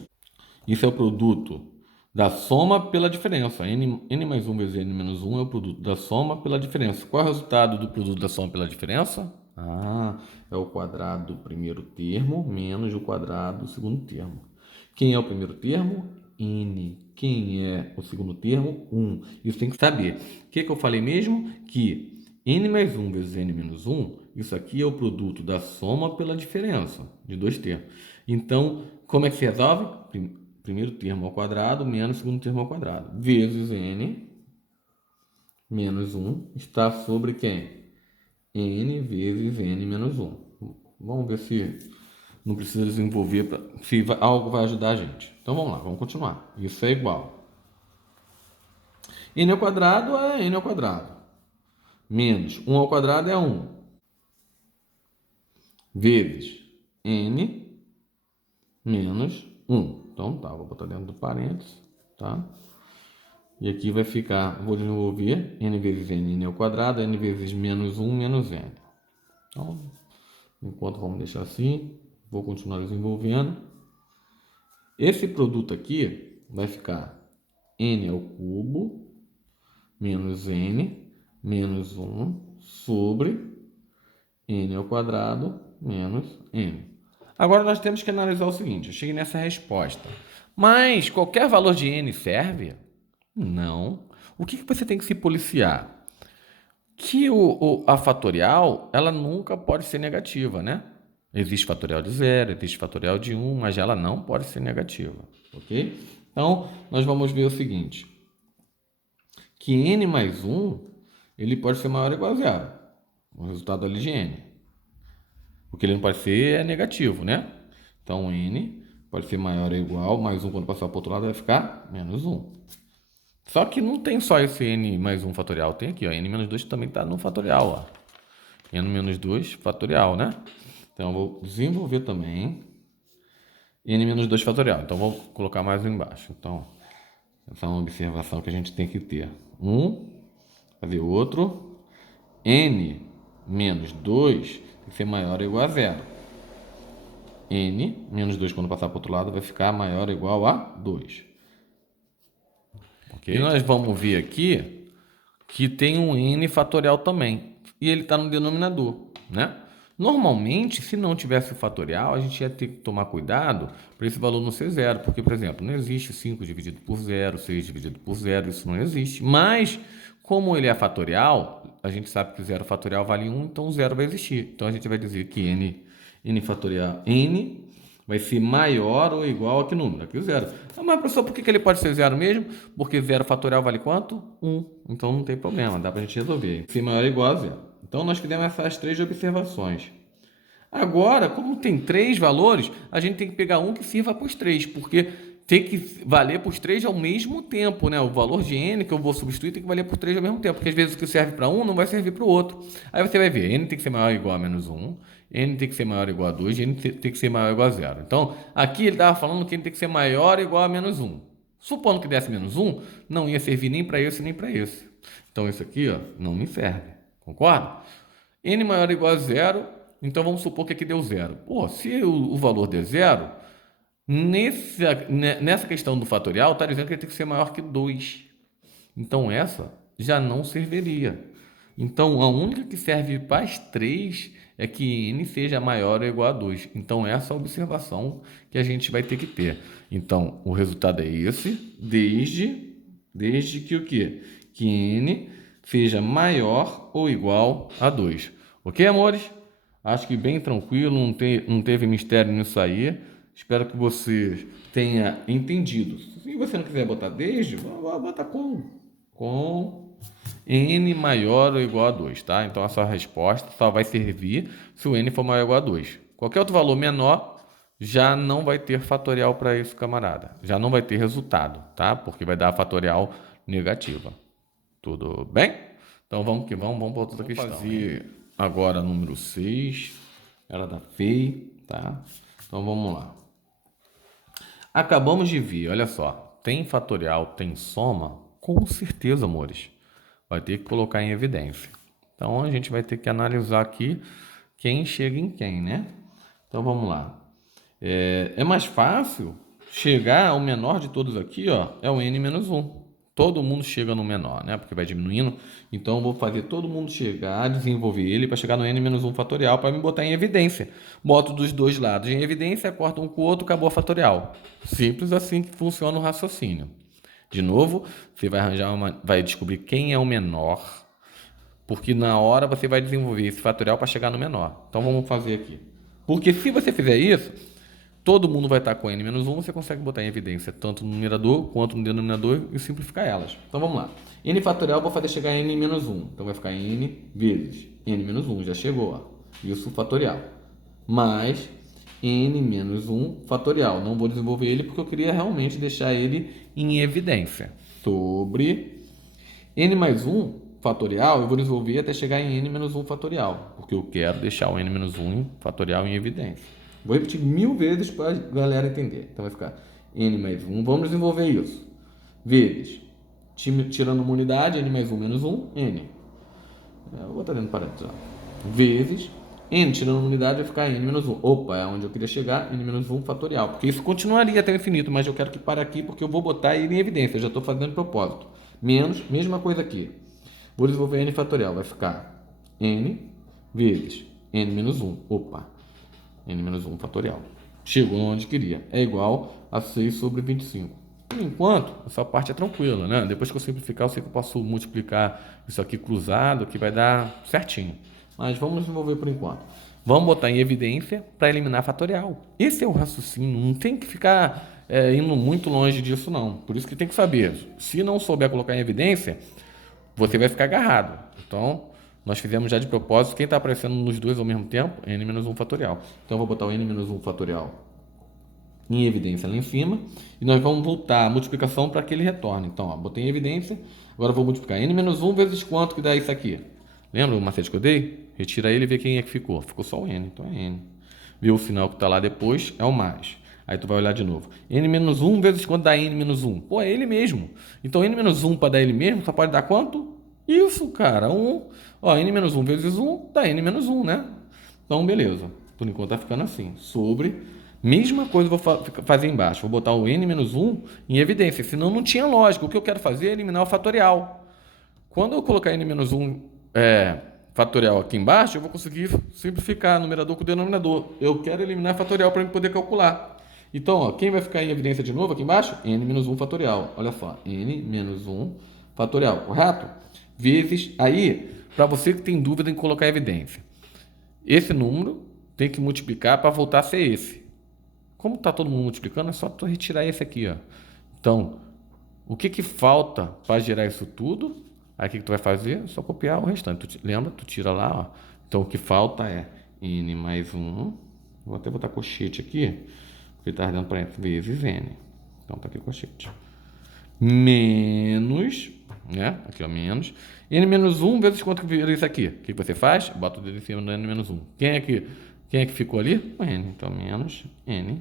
isso é o produto da soma pela diferença. N mais 1 vezes N menos 1 é o produto da soma pela diferença. Qual é o resultado do produto da soma pela diferença? Ah, é o quadrado do primeiro termo menos o quadrado do segundo termo. Quem é o primeiro termo? N. Quem é o segundo termo? 1. Isso tem que saber. O que eu falei mesmo? Que N mais 1 vezes N menos 1, isso aqui é o produto da soma pela diferença de dois termos. Então, como é que se resolve? Primeiro termo ao quadrado menos segundo termo ao quadrado. Vezes N menos 1 está sobre quem? N vezes N menos 1. Vamos ver se não precisa desenvolver, se algo vai ajudar a gente. Então vamos lá, vamos continuar. Isso é igual. N ao quadrado é N ao quadrado. Menos 1 ao quadrado é 1. Vezes N menos 1. Então tá, vou botar dentro do parênteses, tá? E aqui vai ficar, vou desenvolver N vezes N ao quadrado, N vezes menos 1 menos N. Então, enquanto vamos deixar assim, vou continuar desenvolvendo. Esse produto aqui vai ficar N ao cubo menos N menos 1 sobre n ao quadrado menos n. Agora nós temos que analisar o seguinte, eu cheguei nessa resposta. Mas qualquer valor de n serve? Não. O que você tem que se policiar? Que a fatorial, ela nunca pode ser negativa, né? Existe fatorial de 0, existe fatorial de 1, mas ela não pode ser negativa, ok? Então, nós vamos ver o seguinte, que n mais 1, ele pode ser maior ou igual a 0, o resultado ali de n. O que ele não pode ser é negativo, né? Então, n pode ser maior ou igual, mais 1 quando passar para o outro lado vai ficar menos 1. Só que não tem só esse n mais 1 fatorial, tem aqui, ó, n menos 2 também está no fatorial, ó. N menos 2 fatorial, né? Então, eu vou desenvolver também n menos 2 fatorial. Então, vou colocar mais um embaixo. Então, essa é uma observação que a gente tem que ter. Fazer outro. N menos 2 tem que ser maior ou igual a 0. N menos 2, quando passar para o outro lado, vai ficar maior ou igual a 2. Okay? E nós vamos ver aqui que tem um n fatorial também. E ele está no denominador, né? Normalmente, se não tivesse o fatorial, a gente ia ter que tomar cuidado para esse valor não ser zero. Porque, por exemplo, não existe 5 dividido por 0, 6 dividido por 0, isso não existe. Mas, como ele é fatorial, a gente sabe que 0 fatorial vale 1, então 0 vai existir. Então, a gente vai dizer que n fatorial, n vai ser maior ou igual a que número? Aqui o 0. Mas, professor, por que ele pode ser 0 mesmo? Porque 0 fatorial vale quanto? 1. Então, não tem problema, dá para a gente resolver. Ser maior ou igual a 0. Então, nós fizemos essas 3 observações. Agora, como tem 3 valores, a gente tem que pegar um que sirva para os 3, porque tem que valer para os 3 ao mesmo tempo, né? O valor de n que eu vou substituir tem que valer por 3 ao mesmo tempo, porque às vezes o que serve para um não vai servir para o outro. Aí você vai ver, n tem que ser maior ou igual a menos 1, n tem que ser maior ou igual a 2, n tem que ser maior ou igual a 0. Então, aqui ele estava falando que n tem que ser maior ou igual a menos 1. Supondo que desse menos 1, não ia servir nem para esse nem para esse. Então, isso aqui, ó, não me serve. Concorda? N maior ou igual a 0, então vamos supor que aqui deu 0. Pô, se o valor der 0, nessa questão do fatorial, está dizendo que ele tem que ser maior que 2. Então, essa já não serviria. Então, a única que serve para as 3 é que n seja maior ou igual a 2. Então, essa é a observação que a gente vai ter que ter. Então, o resultado é esse, desde que o quê? Que n seja maior ou igual a 2. Ok, amores? Acho que bem tranquilo, não teve mistério nisso aí. Espero que você tenha entendido. Se você não quiser botar desde, bota com n maior ou igual a 2, tá? Então, a sua resposta só vai servir se o n for maior ou igual a 2. Qualquer outro valor menor já não vai ter fatorial para isso, camarada. Já não vai ter resultado, tá? Porque vai dar fatorial negativa. Tudo bem? Então, vamos que vamos para outra questão. Fazer agora número 6. Ela da FEI, tá? Então, vamos lá. Acabamos de ver, olha só. Tem fatorial, tem soma? Com certeza, amores. Vai ter que colocar em evidência. Então, a gente vai ter que analisar aqui quem chega em quem, né? Então, vamos lá. É mais fácil chegar ao menor de todos aqui, ó, é o n menos 1. Todo mundo chega no menor, né? Porque vai diminuindo. Então, eu vou fazer todo mundo chegar, desenvolver ele para chegar no n menos 1 fatorial para me botar em evidência. Boto dos dois lados em evidência, corto um com o outro, acabou a fatorial. Simples assim que funciona o raciocínio. De novo, você vai descobrir quem é o menor, porque na hora você vai desenvolver esse fatorial para chegar no menor. Então, vamos fazer aqui. Porque se você fizer isso, todo mundo vai estar com n menos 1, você consegue botar em evidência tanto no numerador quanto no denominador e simplificar elas. Então vamos lá. N fatorial eu vou fazer chegar a n menos 1. Então vai ficar n vezes n menos 1, já chegou, ó. Isso fatorial. Mais n menos 1 fatorial. Não vou desenvolver ele porque eu queria realmente deixar ele em evidência. Sobre n mais 1 fatorial, eu vou desenvolver até chegar em n menos 1 fatorial. Porque eu quero deixar o n menos 1 fatorial em evidência. Vou repetir 1000 vezes para a galera entender. Então vai ficar n mais 1, vamos desenvolver isso. Vezes, tirando uma unidade, n mais 1 menos 1, n. Eu vou botar dentro do parênteses. Vezes, n tirando uma unidade vai ficar n menos 1. Opa, é onde eu queria chegar, n menos 1 fatorial. Porque isso continuaria até o infinito, mas eu quero que pare aqui porque eu vou botar ele em evidência. Eu já estou fazendo propósito. Menos, mesma coisa aqui. Vou desenvolver n fatorial. Vai ficar n vezes n menos 1. Opa! N menos 1 fatorial. Chegou onde queria. É igual a 6 sobre 25. Por enquanto, essa parte é tranquila, né? Depois que eu simplificar, eu sei que eu posso multiplicar isso aqui cruzado, que vai dar certinho. Mas vamos desenvolver por enquanto. Vamos botar em evidência para eliminar fatorial. Esse é o raciocínio. Não tem que ficar indo muito longe disso, não. Por isso que tem que saber. Se não souber colocar em evidência, você vai ficar agarrado. Então, nós fizemos já de propósito. Quem está aparecendo nos dois ao mesmo tempo? N menos 1 fatorial. Então, eu vou botar o N menos 1 fatorial em evidência lá em cima. E nós vamos voltar a multiplicação para que ele retorne. Então, ó, botei em evidência. Agora eu vou multiplicar N menos 1 vezes quanto que dá isso aqui? Lembra o macete que eu dei? Retira ele e vê quem é que ficou. Ficou só o N, então é N. Vê o sinal que está lá depois, é o mais. Aí tu vai olhar de novo. N menos 1 vezes quanto dá N menos 1? Pô, é ele mesmo. Então N menos 1 para dar ele mesmo só pode dar quanto? Isso, cara, 1. Ó, N menos 1 vezes 1 dá N menos 1, né? Então, beleza. Por enquanto tá ficando assim. Sobre... Mesma coisa eu vou fazer embaixo. Vou botar o N menos 1 em evidência. Senão não tinha lógica. O que eu quero fazer é eliminar o fatorial. Quando eu colocar N menos 1 fatorial aqui embaixo, eu vou conseguir simplificar numerador com denominador. Eu quero eliminar fatorial para poder calcular. Então, ó, quem vai ficar em evidência de novo aqui embaixo? N menos 1 fatorial. Olha só, N menos 1 fatorial, correto? Vezes, aí, para você que tem dúvida em colocar em evidência, esse número tem que multiplicar para voltar a ser esse. Como está todo mundo multiplicando, é só tu retirar esse aqui, ó. Então, o que falta para gerar isso tudo? Aí o que tu vai fazer? É só copiar o restante. Lembra? Tu tira lá, ó. Então o que falta é n mais 1. Vou até botar colchete aqui, porque está dando para vezes n. Então tá aqui colchete. Menos, né? Aqui ó, menos. N menos 1 vezes quanto que vira isso aqui? O que você faz? Bota o dedo em cima do n menos 1. Quem é que ficou ali? O n. Então menos n.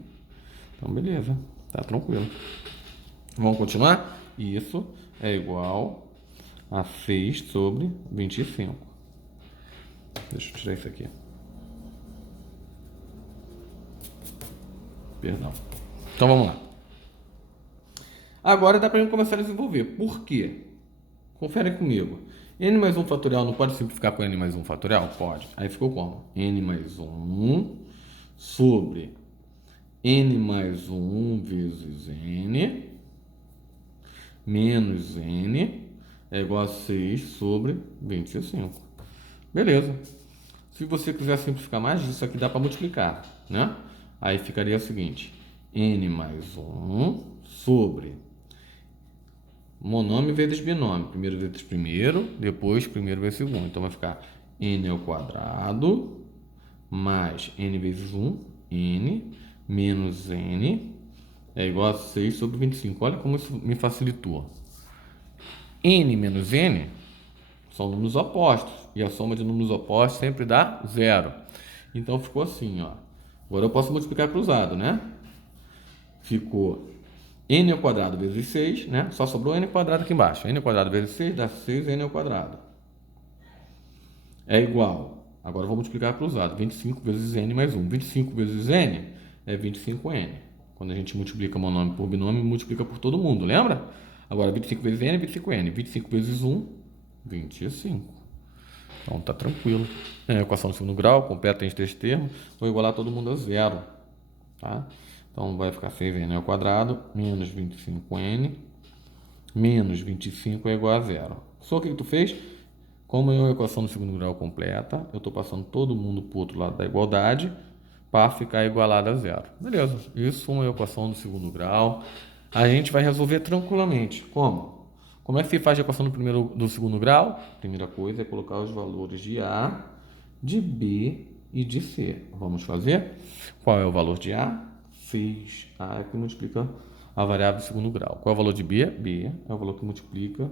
Então beleza. Tá tranquilo. Vamos continuar? Isso é igual a 6 sobre 25. Deixa eu tirar isso aqui. Perdão. Então vamos lá. Agora dá para gente começar a desenvolver. Por quê? Confere comigo. N mais 1 fatorial não pode simplificar com N mais 1 fatorial? Pode. Aí ficou como? N mais 1 sobre N mais 1 vezes N menos N é igual a 6 sobre 25. Beleza. Se você quiser simplificar mais, isso aqui dá para multiplicar, né? Aí ficaria o seguinte. N mais 1 sobre monômio vezes binômio. Primeiro vezes primeiro, depois primeiro vezes segundo. Então vai ficar N ao quadrado mais N vezes 1, N, menos N, é igual a 6 sobre 25. Olha como isso me facilitou. N menos N são números opostos. E a soma de números opostos sempre dá zero. Então ficou assim, ó. Agora eu posso multiplicar cruzado, né? Ficou N ao quadrado vezes 6, né? Só sobrou N ao quadrado aqui embaixo. N ao quadrado vezes 6 dá 6N ao quadrado. É igual. Agora eu vou multiplicar cruzado. 25 vezes N mais 1. 25 vezes N é 25N. Quando a gente multiplica monômio por binômio, multiplica por todo mundo, lembra? Agora 25 vezes N é 25N. 25 vezes 1, 25. Então tá tranquilo. É a equação de segundo grau, completa em três termos. Vou igualar todo mundo a zero. Tá? Então vai ficar 6N ao quadrado menos 25N menos 25 é igual a zero. Só o que tu fez? Como é uma equação do segundo grau completa, eu estou passando todo mundo para o outro lado da igualdade para ficar igualado a zero. Beleza, isso é uma equação do segundo grau. A gente vai resolver tranquilamente. Como? Como é que se faz a equação do segundo grau? Primeira coisa é colocar os valores de A, de B e de C. Vamos fazer? Qual é o valor de A? 6A que multiplica a variável do segundo grau. Qual é o valor de B? B é o valor que multiplica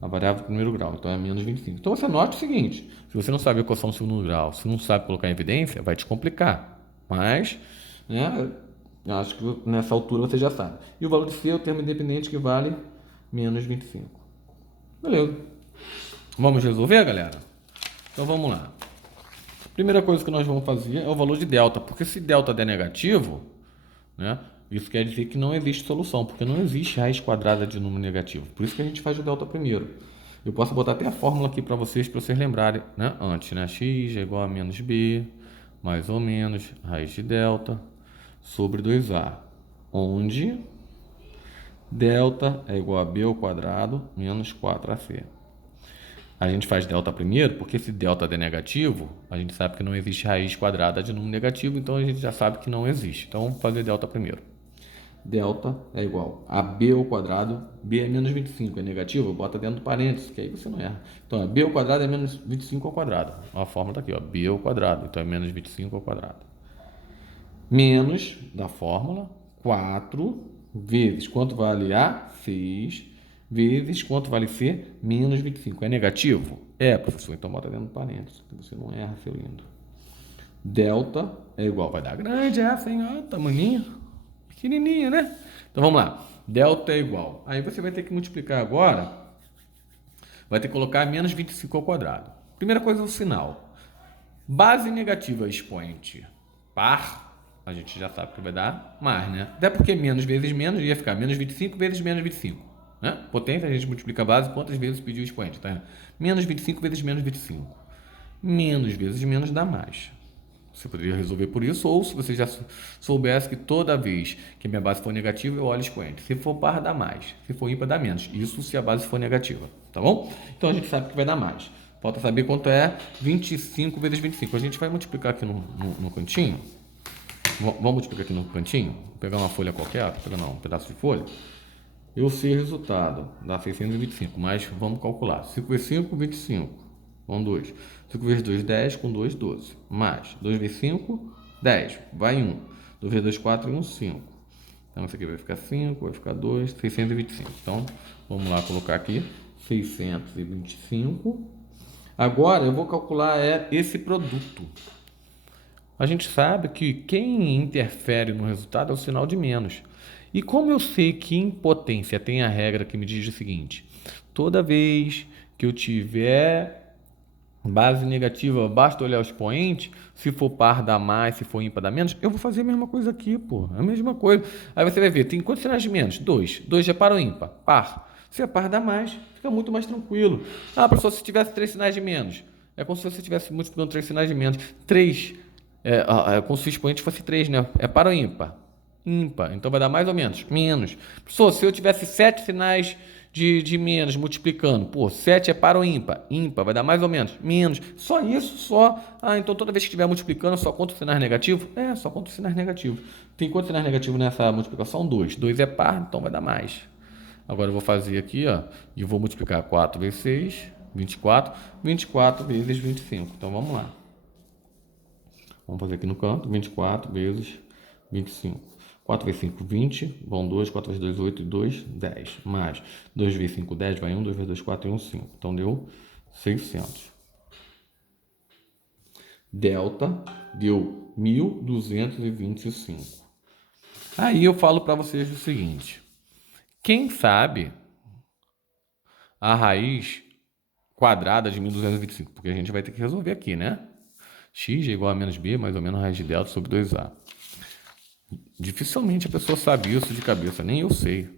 a variável do primeiro grau, então é menos 25. Então você anote o seguinte, se você não sabe a equação do segundo grau, se não sabe colocar em evidência, vai te complicar. Mas, né, acho que nessa altura você já sabe. E o valor de C é o termo independente que vale menos 25. Beleza. Vamos resolver, galera? Então vamos lá. Primeira coisa que nós vamos fazer é o valor de delta, porque se delta der negativo, né, isso quer dizer que não existe solução, porque não existe raiz quadrada de número negativo. Por isso que a gente faz o delta primeiro. Eu posso botar até a fórmula aqui para vocês lembrarem, né? Antes, né? X é igual a menos B, mais ou menos, raiz de delta, sobre 2A. Onde delta é igual a B ao quadrado menos 4AC. A gente faz delta primeiro, porque se delta é negativo, a gente sabe que não existe raiz quadrada de número negativo, então a gente já sabe que não existe. Então vamos fazer delta primeiro. Delta é igual a B ao quadrado, B é menos 25, é negativo, bota dentro do parênteses, que aí você não erra. Então, B ao quadrado é menos 25 ao quadrado. A fórmula está aqui, ó, B ao quadrado, então é menos 25 ao quadrado. Menos, da fórmula, 4 vezes quanto vale A? 6 vezes quanto vale C? Menos 25. É negativo? É, professor, então bota dentro do parênteses, que você não erra, seu lindo. Delta é igual, vai dar grande essa, hein? Ó, tamanhinho, pequenininha, né? Então vamos lá, delta é igual. Aí você vai ter que multiplicar agora, vai ter que colocar menos 25 ao quadrado. Primeira coisa, o sinal. Base negativa expoente par, a gente já sabe que vai dar mais, né? Até porque menos vezes menos ia ficar menos 25 vezes menos 25. Né? Potência, a gente multiplica a base, quantas vezes pediu o expoente, tá? Menos 25 vezes menos 25. Menos vezes menos dá mais. Você poderia resolver por isso, ou se você já soubesse que toda vez que a minha base for negativa, eu olho o expoente. Se for par, dá mais. Se for ímpar, dá menos. Isso se a base for negativa, tá bom? Então a gente sabe que vai dar mais. Falta saber quanto é 25 vezes 25. A gente vai multiplicar aqui no cantinho. Vamos multiplicar aqui no cantinho. Vou pegar uma folha qualquer, vou pegar um pedaço de folha. Eu sei o resultado, dá 625, mas vamos calcular. 5 vezes 5, 25. Com 2. 5 vezes 2, 10. Com 2, 12. Mais 2 vezes 5, 10. Vai 1. 2 vezes 2, 4 e 1, 5. Então, isso aqui vai ficar 5, vai ficar 2, 625. Então, vamos lá colocar aqui 625. Agora, eu vou calcular esse produto. A gente sabe que quem interfere no resultado é o sinal de menos. E como eu sei que em potência tem a regra que me diz o seguinte: toda vez que eu tiver base negativa, basta olhar o expoente, se for par dá mais, se for ímpar dá menos, eu vou fazer a mesma coisa aqui, pô, a mesma coisa. Aí você vai ver, tem quantos sinais de menos? 2. 2 é par ou ímpar? Par. Se é par dá mais, fica muito mais tranquilo. Ah, professor, se tivesse 3 sinais de menos, é como se você estivesse multiplicando 3 sinais de menos. 3, como se o expoente fosse 3, né? É par ou ímpar? Ímpar. Então vai dar mais ou menos? Menos. Professor, se eu tivesse 7 sinais de menos multiplicando, pô, 7 é par ou ímpar? Ímpar, vai dar mais ou menos? Menos. Só isso, só. Ah, então toda vez que estiver multiplicando, só conta os sinais negativos? É, só conta os sinais negativos. Tem quantos sinais negativos nessa multiplicação? 2. 2 é par, então vai dar mais. Agora eu vou fazer aqui, ó, e vou multiplicar 4 vezes 6, 24. 24 vezes 25. Então vamos lá. Vamos fazer aqui no canto, 24 vezes 25. 4 vezes 5, 20. Vão 2. 4 vezes 2, 8. E 2, 10. Mais 2 vezes 5, 10. Vai 1. 2 vezes 2, 4. E 1, 5. Então deu 600. Delta deu 1.225. Aí eu falo para vocês o seguinte: quem sabe a raiz quadrada de 1.225? Porque a gente vai ter que resolver aqui, né? X é igual a menos B, mais ou menos a raiz de delta sobre 2A. Dificilmente a pessoa sabe isso de cabeça, nem eu sei.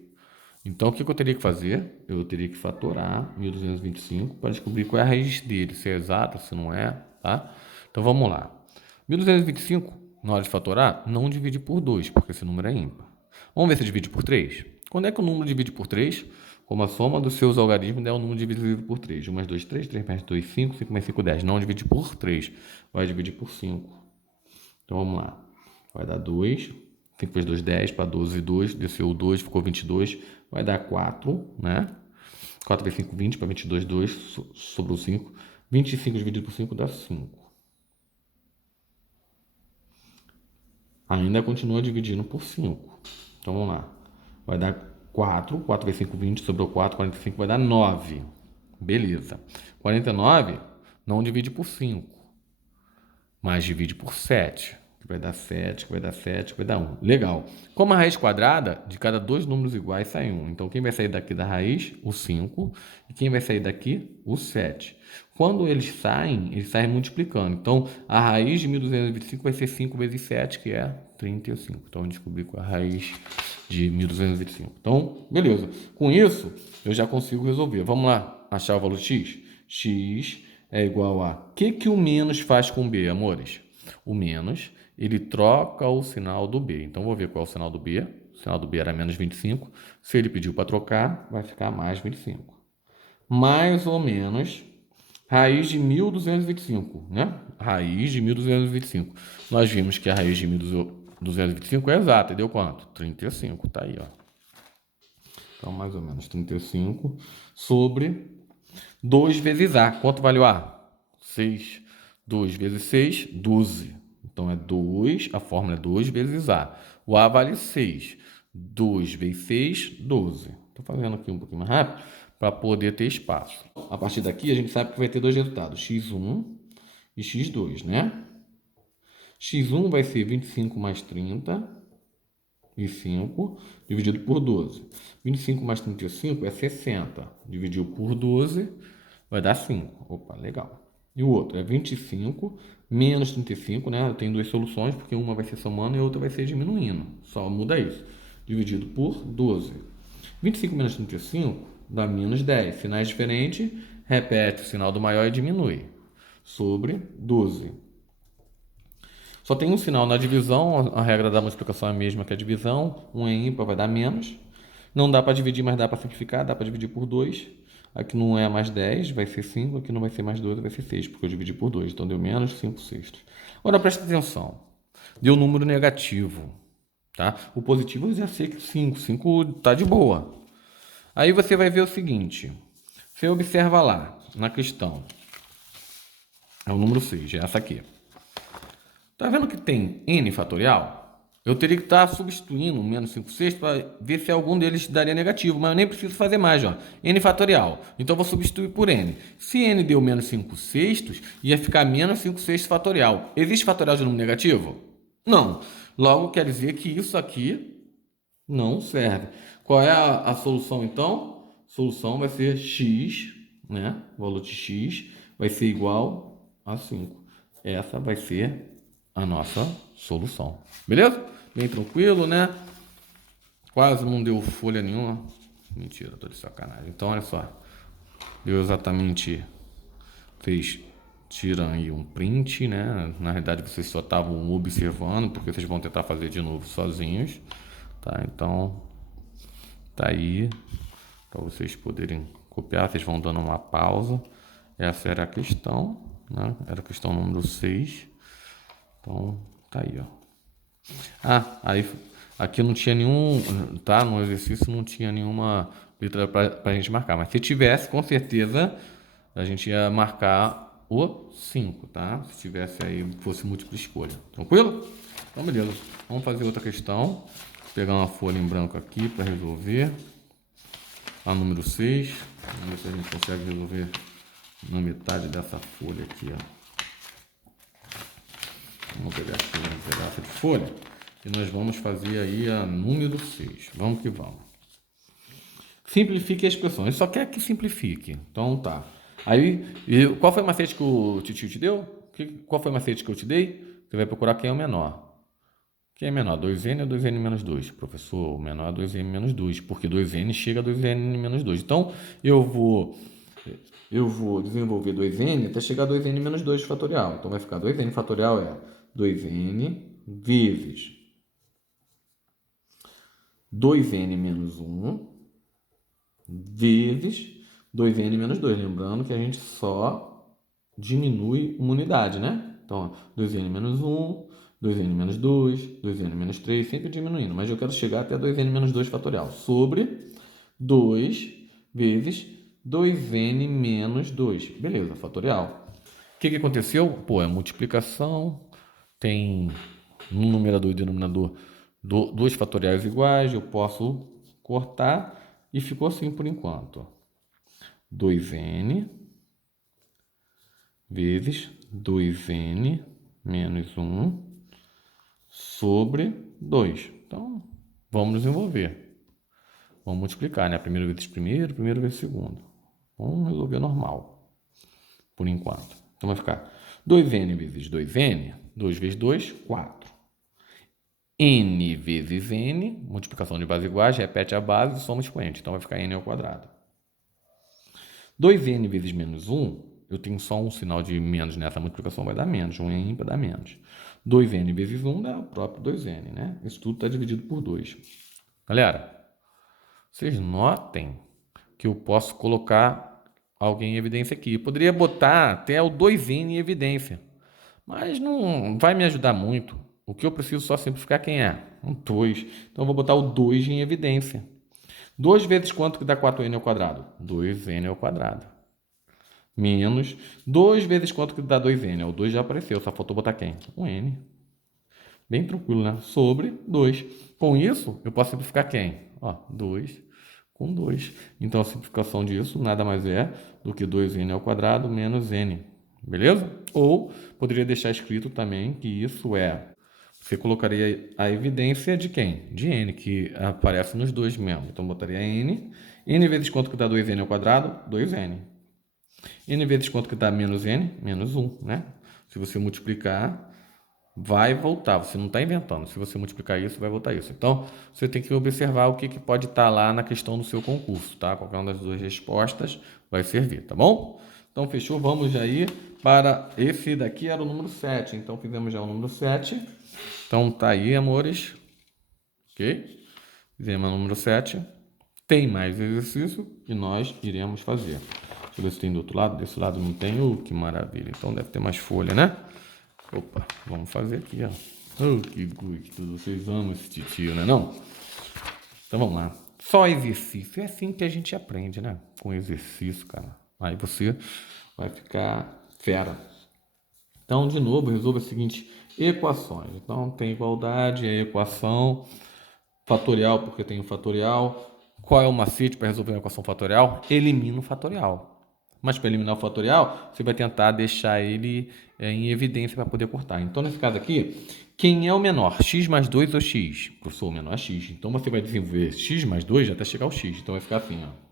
Então, o que eu teria que fazer? Eu teria que fatorar 1.225 para descobrir qual é a raiz dele, se é exata, se não é, tá? Então, vamos lá. 1.225, na hora de fatorar, não divide por 2, porque esse número é ímpar. Vamos ver se divide por 3? Quando é que o número divide por 3? Como a soma dos seus algarismos é o número dividido por 3. 1 mais 2, 3. 3 mais 2, 5. 5 mais 5, 10. Não divide por 3, vai dividir por 5. Então, vamos lá. Vai dar 2. 5 vezes 2, 10, para 12, 2, desceu o 2, ficou 22, vai dar 4, né? 4 vezes 5, 20, para 22, 2, sobrou 5. 25 dividido por 5 dá 5. Ainda continua dividindo por 5. Então, vamos lá. Vai dar 4, 4 vezes 5, 20, sobrou 4, 45, vai dar 9. Beleza. 49 não divide por 5, mas divide por 7. Que vai dar 7, que vai dar 7, que vai dar 1. Legal. Como a raiz quadrada, de cada dois números iguais sai 1. Então, quem vai sair daqui da raiz? O 5. E quem vai sair daqui? O 7. Quando eles saem multiplicando. Então, a raiz de 1.225 vai ser 5 vezes 7, que é 35. Então, eu descobri qual é a raiz de 1.225. Então, beleza. Com isso, eu já consigo resolver. Vamos lá. achar o valor x? X é igual a... O que o menos faz com B, amores? O menos, ele troca o sinal do B. Então, vou ver qual é o sinal do B. O sinal do B era menos 25. Se ele pediu para trocar, vai ficar mais 25. Mais ou menos raiz de 1.225, né? Raiz de 1.225. Nós vimos que a raiz de 1.225 é exata. Deu quanto? 35. Tá aí, ó. Então, mais ou menos 35 sobre 2 vezes A. Quanto vale o A? 6. 2 vezes 6, 12. Então, é 2, a fórmula é 2 vezes A. O A vale 6. 2 vezes 6, 12. Estou fazendo aqui um pouquinho mais rápido para poder ter espaço. A partir daqui, a gente sabe que vai ter dois resultados, x1 e x2, né? x1 vai ser 25 mais 30 e 5 dividido por 12. 25 mais 35 é 60. Dividido por 12 vai dar 5. Opa, legal. E o outro é 25 menos 35, né? Eu tenho duas soluções, porque uma vai ser somando e a outra vai ser diminuindo. Só muda isso. Dividido por 12. 25 menos 35 dá menos 10. Sinais diferentes, repete o sinal do maior e diminui. Sobre 12. Só tem um sinal na divisão, a regra da multiplicação é a mesma que a divisão. Um é ímpar, vai dar menos. Não dá para dividir, mas dá para simplificar, dá para dividir por 2. Aqui não é mais 10, vai ser 5. Aqui não vai ser mais 12, vai ser 6, porque eu dividi por 2. Então deu menos 5 sextos. Agora presta atenção. Deu número negativo. Tá? O positivo eu já sei que 5. 5 está de boa. Aí você vai ver o seguinte. Você observa lá, na questão. É o número 6, é essa aqui. Tá vendo que tem n fatorial? Eu teria que estar substituindo o menos 5 sextos para ver se algum deles daria negativo, mas eu nem preciso fazer mais, ó. N fatorial. Então, eu vou substituir por n. Se n deu menos 5 sextos, ia ficar menos 5 sextos fatorial. Existe fatorial de número negativo? Não. Logo, quer dizer que isso aqui não serve. Qual é a solução, então? A solução vai ser x, né? O valor de x vai ser igual a 5. Essa vai ser a nossa solução. Beleza? Bem tranquilo, né? Quase não deu folha nenhuma. Mentira, tô de sacanagem. Então, olha só. Deu exatamente... Vocês tiram aí um print, né? Na realidade, vocês só estavam observando, porque vocês vão tentar fazer de novo sozinhos. Tá? Então, tá aí. Para vocês poderem copiar. Vocês vão dando uma pausa. Essa era a questão, né? Era a questão número 6. Então, tá aí, ó. Ah, aí aqui não tinha nenhum, tá? No exercício não tinha nenhuma letra pra gente marcar. Mas se tivesse, com certeza, a gente ia marcar o 5, tá? Se tivesse aí, fosse múltipla escolha. Tranquilo? Então, beleza. Vamos fazer outra questão. Vou pegar uma folha em branco aqui para resolver. A número 6. Vamos ver se a gente consegue resolver na metade dessa folha aqui, ó. Vamos pegar aqui um pedaço de folha e nós vamos fazer aí a número 6. Vamos que vamos. Simplifique a expressão. Ele só quer que simplifique. Então tá. Aí, qual foi o macete que o tio te deu? Qual foi o macete que eu te dei? Você vai procurar quem é o menor. Quem é menor? 2n ou 2n menos 2? Professor, o menor é 2n menos 2, porque 2n chega a 2n menos 2. Então, eu vou desenvolver 2n até chegar a 2n menos 2 fatorial. Então, vai ficar 2n fatorial é 2n vezes 2n menos 1 vezes 2n menos 2. Lembrando que a gente só diminui uma unidade, né? Então, 2n menos 1, 2n menos 2, 2n menos 3, sempre diminuindo. Mas eu quero chegar até 2n menos 2 fatorial. Sobre 2 vezes 2n menos 2. Beleza, fatorial. O que aconteceu? Pô, é multiplicação. Tem no numerador e denominador dois fatoriais iguais. Eu posso cortar e ficou assim por enquanto. 2n vezes 2n menos 1 sobre 2. Então, vamos desenvolver. Vamos multiplicar, né? Primeiro vezes primeiro vezes segundo. Vamos resolver normal, por enquanto. Então, vai ficar 2n vezes 2n, 2 vezes 2, 4. N vezes n, multiplicação de bases iguais, repete a base e soma expoente. Então, vai ficar n ao quadrado. 2n vezes menos 1, eu tenho só um sinal de menos nessa multiplicação, vai dar menos. 1 é ímpar, dá menos. 2n vezes 1 dá o próprio 2n, né? Isso tudo está dividido por 2. Galera, vocês notem que eu posso colocar alguém em evidência aqui. Eu poderia botar até o 2n em evidência, mas não vai me ajudar muito. O que eu preciso só simplificar quem é? Um 2. Então, eu vou botar o 2 em evidência. 2 vezes quanto que dá 4n ao quadrado? 2n ao quadrado. Menos 2 vezes quanto que dá 2n? O 2 já apareceu, só faltou botar quem? Um n. Bem tranquilo, né? Sobre 2. Com isso, eu posso simplificar quem? Ó, 2 com 2. Então, a simplificação disso nada mais é do que 2n ao quadrado menos n. Beleza? Ou poderia deixar escrito também que isso é... Você colocaria a evidência de quem? De n, que aparece nos dois mesmo. Então, botaria n. N vezes quanto que dá 2n ao quadrado? 2n. N vezes quanto que dá menos n? Menos 1, né? Se você multiplicar, vai voltar. Você não está inventando. Se você multiplicar isso, vai voltar isso. Então, você tem que observar o que pode estar lá na questão do seu concurso, tá? Qualquer uma das duas respostas vai servir, tá bom? Então, fechou? Vamos aí para esse daqui, era o número 7. Então, fizemos já o número 7. Então, tá aí, amores. Ok? Fizemos o número 7. Tem mais exercício que nós iremos fazer. Deixa eu ver se tem do outro lado. Desse lado não tem. Que maravilha. Então, deve ter mais folha, né? Opa, vamos fazer aqui, ó. Que gostoso. Vocês amam esse titio, né não? Então, vamos lá. Só exercício. É assim que a gente aprende, né? Com exercício, cara. Aí você vai ficar fera. Então, de novo, resolva as seguintes equações. Então, tem igualdade, é equação fatorial, porque tem o fatorial. Qual é o macete para resolver uma equação fatorial? Elimina o fatorial. Mas para eliminar o fatorial, você vai tentar deixar ele em evidência para poder cortar. Então, nesse caso aqui, quem é o menor? X mais 2 ou x? Professor, o menor é x. Então, você vai desenvolver x mais 2 até chegar ao x. Então, vai ficar assim, ó.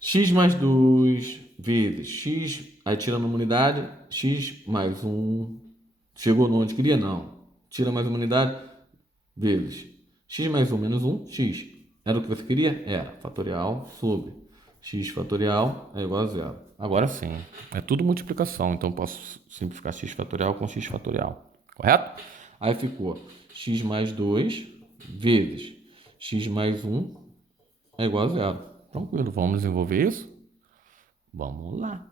X mais 2 vezes x, aí tira uma unidade, x mais 1, chegou no onde queria? Não. Tira mais uma unidade, vezes x mais 1 menos 1, x. Era o que você queria? Era. Fatorial sobre x fatorial é igual a zero. Agora sim, é tudo multiplicação, então posso simplificar x fatorial com x fatorial, correto? Aí ficou x mais 2 vezes x mais 1 é igual a zero. Tranquilo, vamos desenvolver isso? Vamos lá.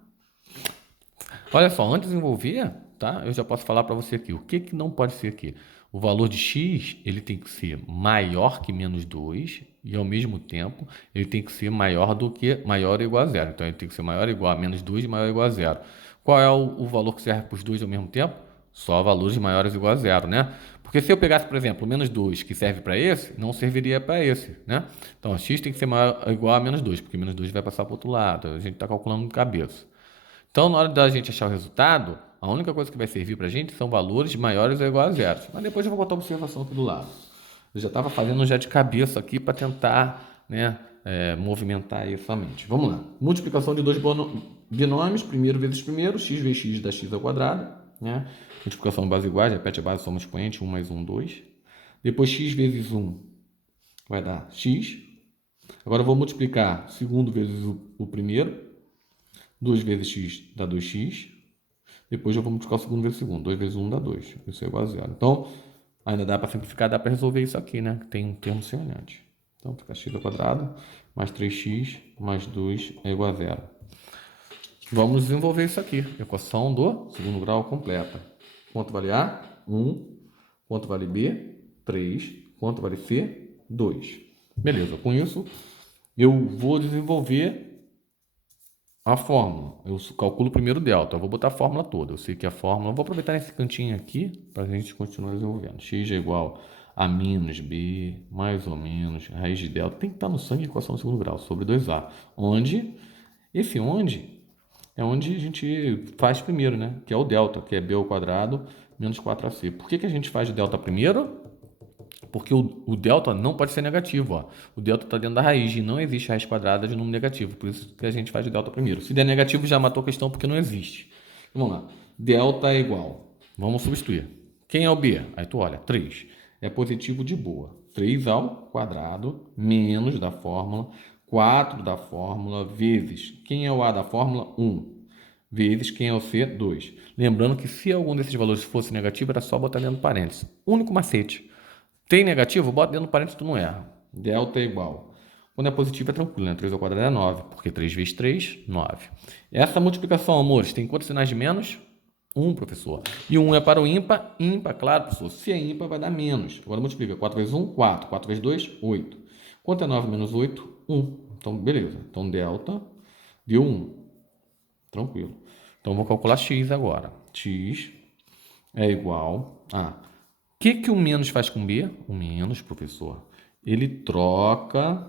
Olha só, antes de desenvolver, tá? Eu já posso falar para você aqui. O que não pode ser aqui? O valor de x, ele tem que ser maior que menos 2 e, ao mesmo tempo, ele tem que ser maior ou igual a zero. Então, ele tem que ser maior ou igual a menos 2 e maior ou igual a zero. Qual é o valor que serve para os dois ao mesmo tempo? Só valores maiores ou igual a zero, né? Porque se eu pegasse, por exemplo, o menos 2 que serve para esse, não serviria para esse, né? Então, x tem que ser maior ou igual a menos 2, porque menos 2 vai passar para o outro lado. A gente está calculando de cabeça. Então, na hora da gente achar o resultado, a única coisa que vai servir para a gente são valores maiores ou iguais a zero. Mas depois eu vou botar a observação aqui do lado. Eu já estava fazendo já de cabeça aqui para tentar, né, movimentar aí a mente. Vamos lá. Multiplicação de dois binômios. Primeiro vezes primeiro. X vezes x dá x ao quadrado. Né? Multiplicação de base iguais. Repete a base, soma expoente. 1 mais 1, 2. Depois x vezes 1 vai dar x. Agora eu vou multiplicar segundo vezes o primeiro. 2 vezes x dá 2x. Depois eu vou multiplicar o segundo vezes o segundo. 2 vezes 1 dá 2. Isso é igual a zero. Então, ainda dá para simplificar, dá para resolver isso aqui, né? Tem um termo semelhante. Então, fica x ao quadrado mais 3x mais 2 é igual a zero. Vamos desenvolver isso aqui. Equação do segundo grau completa. Quanto vale A? 1. Quanto vale B? 3. Quanto vale C? 2. Beleza. Com isso, eu vou desenvolver a fórmula. Eu calculo primeiro o delta. Eu vou botar a fórmula toda. Eu sei que a fórmula... Eu vou aproveitar esse cantinho aqui para a gente continuar desenvolvendo. X é igual a menos B, mais ou menos, raiz de delta. Tem que estar no sangue de equação do segundo grau, sobre 2A. Onde... Esse onde é onde a gente faz primeiro, né? Que é o delta, que é B ao quadrado menos 4AC. Por que a gente faz o delta primeiro? Porque o delta não pode ser negativo. Ó. O delta está dentro da raiz e não existe raiz quadrada de número negativo. Por isso que a gente faz o delta primeiro. Se der negativo, já matou a questão porque não existe. Vamos lá. Delta é igual. Vamos substituir. Quem é o B? Aí tu olha. 3. É positivo de boa. 3 ao quadrado menos da fórmula 4 da fórmula vezes quem é o A da fórmula? 1. Vezes quem é o C? 2. Lembrando que se algum desses valores fosse negativo, era só botar dentro do parênteses. Único macete. Tem negativo? Bota dentro do parênteses, tu não erra. Delta é igual. Quando é positivo é tranquilo, né? 3 ao quadrado é 9, porque 3 vezes 3, 9. Essa multiplicação, amores, tem quantos sinais de menos? 1, professor. E 1 é para o ímpar? Ímpar, claro, professor. Se é ímpar, vai dar menos. Agora multiplica. 4 vezes 1, 4. 4 vezes 2, 8. Quanto é 9 menos 8? 1. Então, beleza. Então, delta deu 1. Tranquilo. Então, vou calcular x agora. X é igual a... O que o menos faz com B? O menos, professor, ele troca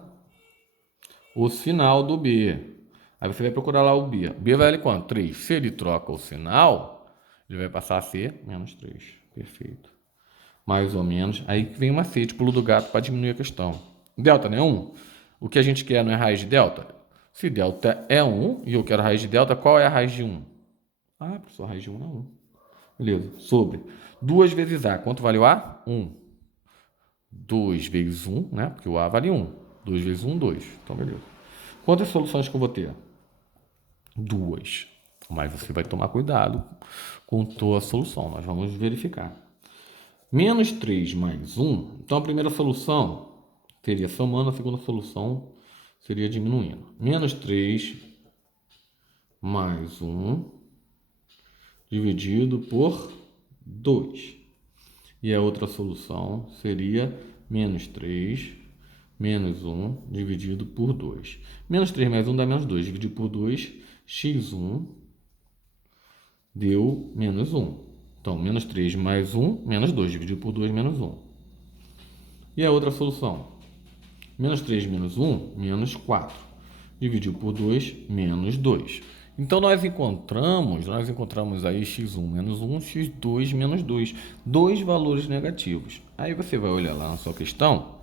o sinal do B. Aí você vai procurar lá o B. B vale quanto? 3. Se ele troca o sinal, ele vai passar a ser menos 3. Perfeito. Mais ou menos. Aí vem o macete, pulo do gato para diminuir a questão. Delta não é 1? O que a gente quer não é raiz de delta? Se delta é 1 e eu quero raiz de delta, qual é a raiz de 1? Ah, professor, a raiz de 1 é 1. Beleza. Sobre 2 vezes A. Quanto vale o A? 1. 2 vezes 1, né? Porque o A vale 1. 2 vezes 1, 2. Então, beleza. Quantas soluções que eu vou ter? 2. Mas você vai tomar cuidado com a solução. Nós vamos verificar. Menos 3 mais 1. Então, a primeira solução seria somando, a segunda solução seria diminuindo. Menos 3 mais 1 dividido por 2. E a outra solução seria menos 3 menos 1 dividido por 2. Menos 3 mais 1 dá menos 2. Dividido por 2, x1 deu menos 1. Então, menos 3 mais 1, menos 2. Dividido por 2, menos 1. E a outra solução? Menos 3 menos 1, menos 4. Dividido por 2, menos 2. Então, nós encontramos aí x1 menos 1, x2 menos 2. Dois valores negativos. Aí você vai olhar lá na sua questão.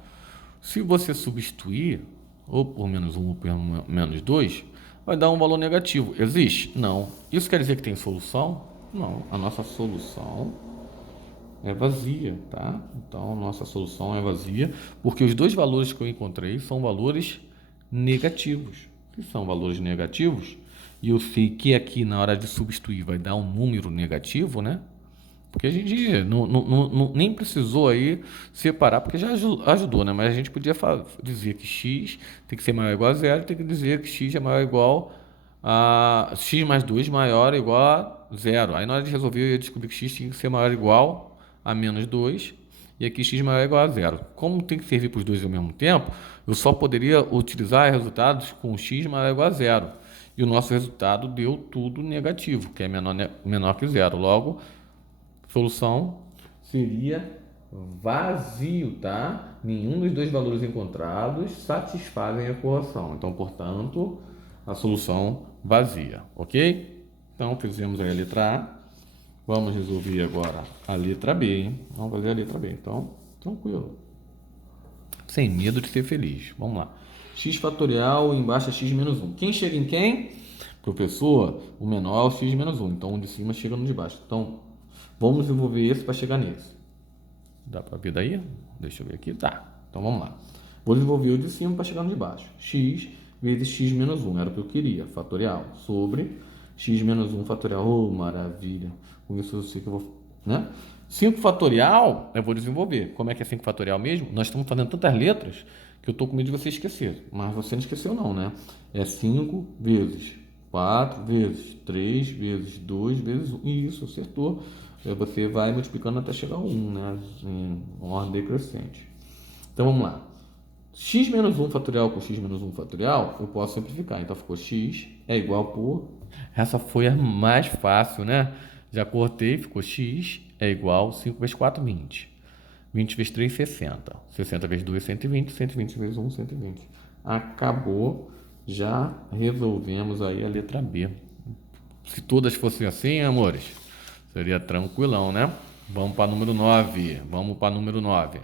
Se você substituir ou por menos 1 ou por menos 2, vai dar um valor negativo. Existe? Não. Isso quer dizer que tem solução? Não. A nossa solução é vazia, tá? Então, a nossa solução é vazia, porque os dois valores que eu encontrei são valores negativos. Se são valores negativos, e eu sei que aqui na hora de substituir vai dar um número negativo, né? Porque a gente nem precisou aí separar, porque já ajudou, né? Mas a gente podia dizer que x tem que ser maior ou igual a zero, tem que dizer que x é maior ou igual a x mais 2 maior ou igual a zero. Aí na hora de resolver eu ia descobrir que x tinha que ser maior ou igual a menos 2 e aqui x maior ou igual a zero. Como tem que servir para os dois ao mesmo tempo, eu só poderia utilizar resultados com x maior ou igual a zero. E o nosso resultado deu tudo negativo, que é menor que zero. Logo, solução seria vazio, tá? Nenhum dos dois valores encontrados satisfazem a equação. Então, portanto, a solução vazia, ok? Então, fizemos aí a letra A. Vamos resolver agora a letra B, hein? Vamos fazer a letra B. Então, tranquilo. Sem medo de ser feliz. Vamos lá. X fatorial embaixo é x menos 1. Quem chega em quem? Professor, o menor é o x menos 1. Então, o de cima chega no de baixo. Então, vamos desenvolver esse para chegar nesse. Dá para ver daí? Deixa eu ver aqui. Tá. Então, vamos lá. Vou desenvolver o de cima para chegar no de baixo. X vezes x menos 1. Era o que eu queria. Fatorial. Sobre x menos 1 fatorial. Oh, maravilha. Com isso eu sei que eu vou... né? 5 fatorial, eu vou desenvolver. Como é que é 5 fatorial mesmo? Nós estamos fazendo tantas letras que eu estou com medo de você esquecer. Mas você não esqueceu não, né? É 5 vezes 4 vezes 3 vezes 2 vezes 1. Isso, acertou. Você vai multiplicando até chegar a 1, né? Em ordem decrescente. Então, vamos lá. X menos 1 fatorial com x menos 1 fatorial, eu posso simplificar. Então, ficou x é igual por... Essa foi a mais fácil, né? Já cortei, ficou x é igual a 5 vezes 4, 20. 20 vezes 3, 60. 60 vezes 2, 120. 120 vezes 1, 120. Acabou. Já resolvemos aí a letra B. Se todas fossem assim, amores, seria tranquilão, né? Vamos para número 9. Vamos para número 9.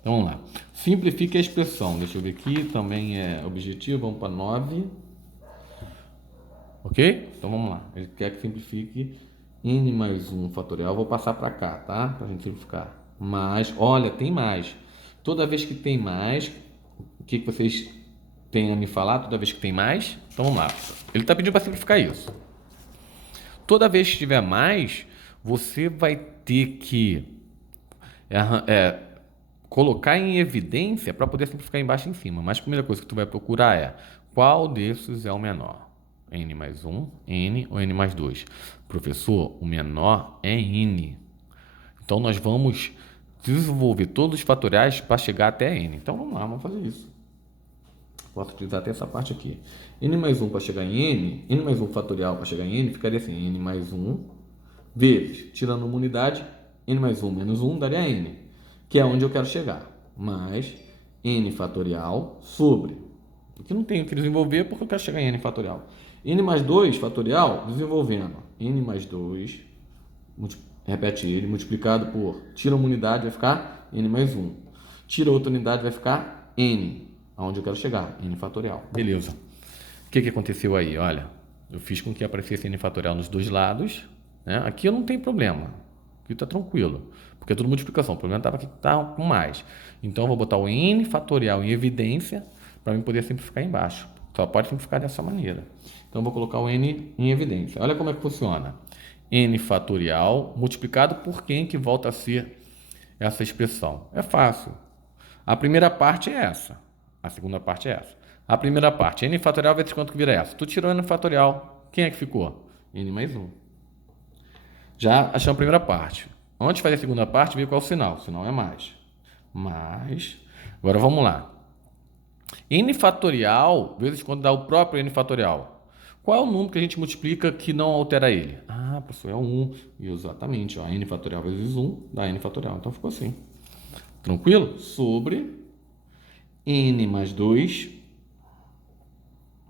Então, vamos lá. Simplifique a expressão. Deixa eu ver aqui. Também é objetivo. Vamos para 9. Ok? Então, vamos lá. Ele quer que simplifique n mais 1 fatorial. Vou passar para cá, tá? Para a gente simplificar. Mas, olha, tem mais. Toda vez que tem mais, o que vocês têm a me falar toda vez que tem mais? Então vamos lá. Ele está pedindo para simplificar isso. Toda vez que tiver mais, você vai ter que colocar em evidência para poder simplificar embaixo e em cima. Mas a primeira coisa que tu vai procurar é qual desses é o menor? N mais 1, N ou N mais 2? Professor, o menor é N. Então nós vamos desenvolver todos os fatoriais para chegar até N. Então vamos lá, vamos fazer isso. Posso utilizar até essa parte aqui. N mais 1 para chegar em N mais 1 fatorial para chegar em N, ficaria assim, N mais 1 vezes, tirando uma unidade, N mais 1 menos 1 daria N, que é onde eu quero chegar, mais N fatorial sobre, aqui não tenho que desenvolver porque eu quero chegar em N fatorial. N mais 2 fatorial, desenvolvendo, N mais 2, repete ele, multiplicado por, tira uma unidade, vai ficar N mais 1. Tira outra unidade, vai ficar N, aonde eu quero chegar, N fatorial. Beleza. O que aconteceu aí? Olha, eu fiz com que aparecesse N fatorial nos dois lados, né? Aqui eu não tenho problema, aqui está tranquilo, porque é tudo multiplicação, o problema estava aqui tá com mais. Então eu vou botar o N fatorial em evidência para mim poder simplificar embaixo. Só pode simplificar dessa maneira. Então eu vou colocar o N em evidência. Olha como é que funciona. N fatorial multiplicado por quem que volta a ser essa expressão. É fácil. A primeira parte é essa. A segunda parte é essa. A primeira parte, N fatorial vezes quanto que vira essa? Tu tirou N fatorial. Quem é que ficou? N mais 1. Já achamos a primeira parte. Antes de fazer a segunda parte, veio qual é o sinal? O sinal é mais. Mais. Agora vamos lá. N fatorial vezes quando dá o próprio N fatorial. Qual é o número que a gente multiplica que não altera ele? Ah, professor, é 1. Exatamente. Ó, N fatorial vezes 1 dá N fatorial. Então ficou assim. Tranquilo? Sobre N mais 2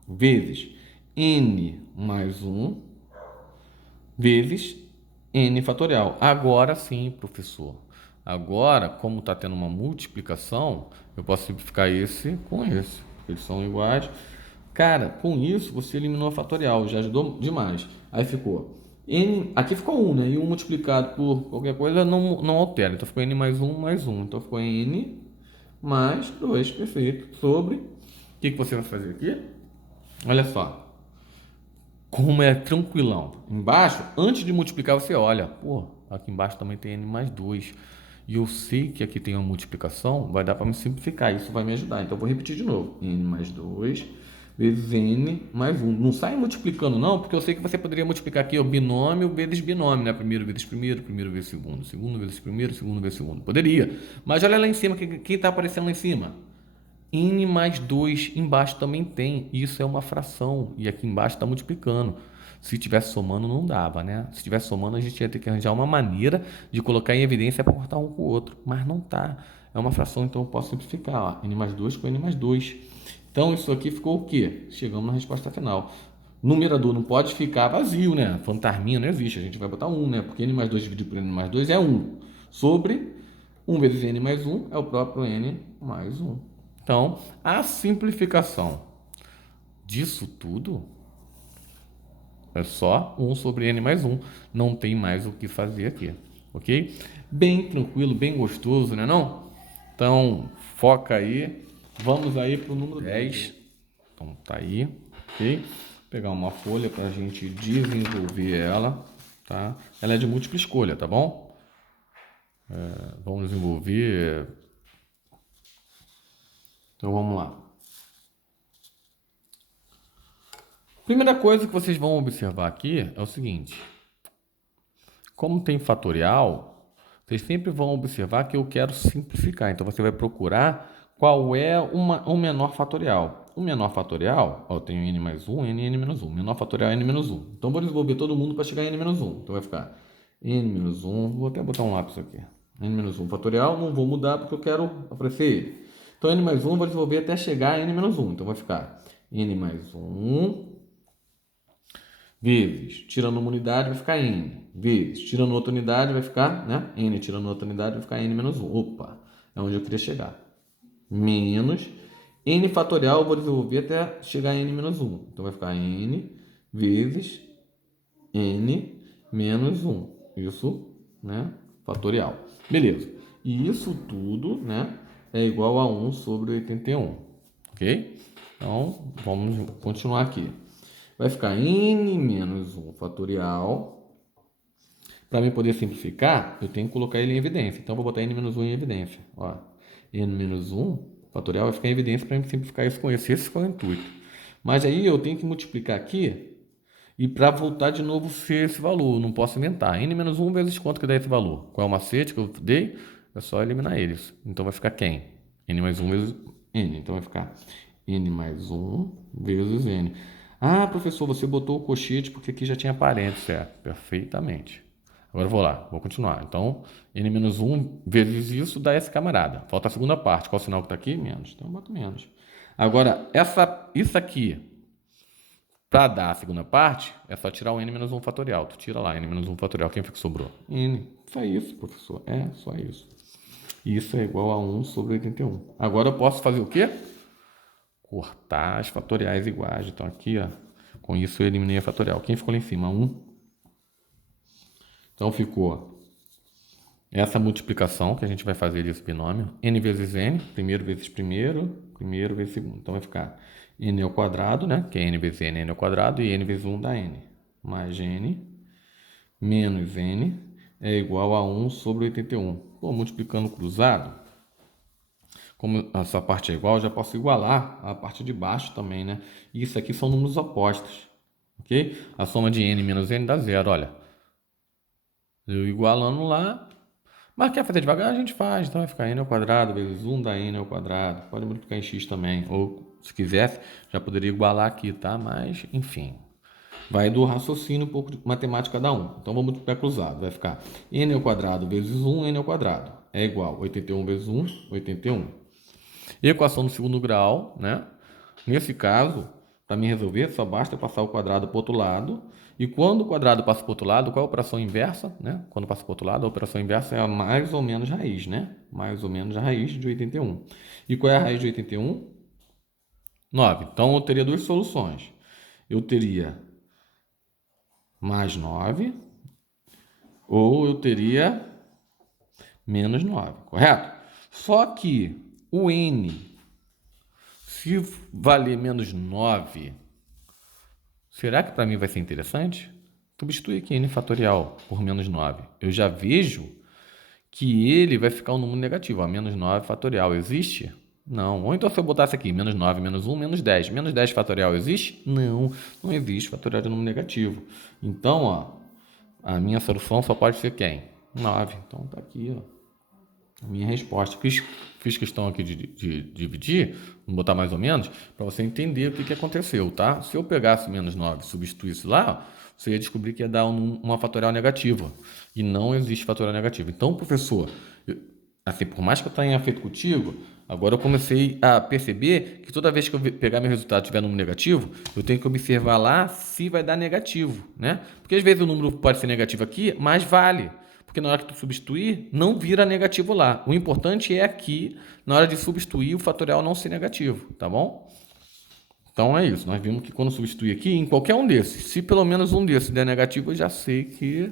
vezes N mais 1 vezes N fatorial. Agora sim, professor. Agora, como está tendo uma multiplicação, eu posso simplificar esse com esse. Eles são iguais. Cara, com isso você eliminou a fatorial, já ajudou demais. Aí ficou N, aqui ficou 1, né? E 1 multiplicado por qualquer coisa não altera. Então ficou N mais 1 mais 1. Então ficou N mais 2, perfeito. Sobre, o que você vai fazer aqui? Olha só. Como é tranquilão. Embaixo, antes de multiplicar, você olha. Pô, aqui embaixo também tem N mais 2. E eu sei que aqui tem uma multiplicação, vai dar para me simplificar. Isso vai me ajudar. Então, eu vou repetir de novo. N mais 2 vezes N mais 1. Não sai multiplicando, não, porque eu sei que você poderia multiplicar aqui o binômio vezes binômio, né? Primeiro vezes primeiro, primeiro vezes segundo, segundo vezes primeiro, segundo vezes segundo. Poderia. Mas olha lá em cima, quem está aparecendo lá em cima? N mais 2 embaixo também tem. Isso é uma fração. E aqui embaixo está multiplicando. Se tivesse somando, não dava, né? Se tivesse somando, a gente ia ter que arranjar uma maneira de colocar em evidência para cortar um com o outro. Mas não tá. É uma fração, então eu posso simplificar. Ó. N mais 2 com N mais 2. Então isso aqui ficou o quê? Chegamos na resposta final. Numerador não pode ficar vazio, né? Fantasminha não existe. A gente vai botar 1, né? Porque N mais 2 dividido por N mais 2 é 1. Sobre 1 vezes N mais 1 é o próprio N mais 1. Então, a simplificação disso tudo é só 1 sobre N mais 1. Não tem mais o que fazer aqui, ok? Bem tranquilo, bem gostoso, né não? Então, foca aí. Vamos aí para o número 10. Então, tá aí, ok? Vou pegar uma folha para a gente desenvolver ela, tá? Ela é de múltipla escolha, tá bom? Vamos desenvolver... Então vamos lá. Primeira coisa que vocês vão observar aqui é o seguinte. Como tem fatorial, vocês sempre vão observar que eu quero simplificar. Então você vai procurar qual é o menor fatorial. O menor fatorial, ó, eu tenho n mais 1, n menos 1. O menor fatorial é n menos 1. Então vou desenvolver todo mundo para chegar a n menos 1. Então vai ficar n menos 1. Vou até botar um lápis aqui. N menos 1 fatorial, não vou mudar porque eu quero aparecer ele. Então, n mais 1 eu vou desenvolver até chegar a n menos 1. Então, vai ficar n mais 1 vezes, tirando uma unidade, vai ficar n. Vezes, tirando outra unidade, vai ficar, né? N tirando outra unidade, vai ficar n menos 1. Opa, é onde eu queria chegar. Menos n fatorial eu vou desenvolver até chegar a n menos 1. Então, vai ficar n vezes n menos 1. Isso, né? Fatorial. Beleza. E isso tudo, né? É igual a 1 sobre 81. ok? Então, vamos continuar aqui. Vai ficar n menos 1 fatorial. Para mim poder simplificar, eu tenho que colocar ele em evidência. Então, vou botar n menos 1 em evidência. Ó, n menos 1 fatorial vai ficar em evidência para simplificar isso com esse. Esse foi o intuito. Mas aí eu tenho que multiplicar aqui e para voltar de novo ser esse valor. Não posso inventar. N menos 1 vezes quanto que dá esse valor? Qual é o macete que eu dei? É só eliminar eles. Então, vai ficar quem? N mais 1 vezes n. Então, vai ficar n mais 1 vezes n. Ah, professor, você botou o colchete porque aqui já tinha parênteses. Certo, perfeitamente. Agora eu vou lá, vou continuar. Então, n menos 1 vezes isso dá esse camarada. Falta a segunda parte. Qual o sinal que está aqui? Menos. Então, eu boto menos. Agora, isso aqui, para dar a segunda parte, é só tirar o n menos 1 fatorial. Tu tira lá, n menos 1 fatorial. Quem foi que sobrou? N. Só isso, professor. É, só isso. Isso é igual a 1 sobre 81. Agora eu posso fazer o quê? Cortar as fatoriais iguais. Então, aqui, ó, com isso eu eliminei a fatorial. Quem ficou lá em cima? 1. Então, ficou essa multiplicação que a gente vai fazer desse binômio. N vezes n, primeiro vezes primeiro, primeiro vezes segundo. Então, vai ficar n ao quadrado, né? Que é n vezes n ao quadrado, e n vezes 1 dá n. Mais n menos n é igual a 1 sobre 81. Pô, multiplicando cruzado, como essa parte é igual, eu já posso igualar a parte de baixo também, né? E isso aqui são números opostos, ok? A soma de n menos n dá zero, olha. Eu igualando lá, mas quer fazer devagar, a gente faz. Então vai ficar n ao quadrado vezes 1 da n ao quadrado. Pode multiplicar em x também. Ou, se quisesse, já poderia igualar aqui, tá? Mas, enfim. Vai do raciocínio, um pouco de matemática cada um. Então vamos multiplicar cruzado. Vai ficar n ao quadrado vezes 1, n ao quadrado. É igual a 81 vezes 1, 81. Equação do segundo grau, né? Nesse caso, para mim resolver, só basta passar o quadrado para o outro lado. E quando o quadrado passa para o outro lado, qual é a operação inversa? Né? Quando passa para o outro lado, a operação inversa é a mais ou menos raiz, né? Mais ou menos a raiz de 81. E qual é a raiz de 81? 9. Então, eu teria duas soluções. Eu teria mais 9 ou eu teria menos 9, correto? Só que o n, se valer menos 9, será que para mim vai ser interessante? Substitui aqui n fatorial por menos 9. Eu já vejo que ele vai ficar um número negativo. A menos 9 fatorial existe? Não. Ou então se eu botasse aqui menos 9, menos 1, menos 10. Menos 10 fatorial existe? Não. Não existe fatorial de número negativo. Então, ó, a minha solução só pode ser quem? 9. Então tá aqui, ó, a minha resposta. Fiz questão aqui de dividir, vou botar mais ou menos, para você entender o que aconteceu, tá? Se eu pegasse menos 9 e substituísse lá, você ia descobrir que ia dar uma fatorial negativa. E não existe fatorial negativa. Então, professor, assim, por mais que eu tenha feito contigo, agora eu comecei a perceber que toda vez que eu pegar meu resultado e tiver número negativo, eu tenho que observar lá se vai dar negativo, né? Porque às vezes o número pode ser negativo aqui, mas vale. Porque na hora que tu substituir, não vira negativo lá. O importante é aqui, na hora de substituir, o fatorial não ser negativo, tá bom? Então é isso. Nós vimos que quando substituir aqui, em qualquer um desses, se pelo menos um desses der negativo, eu já sei que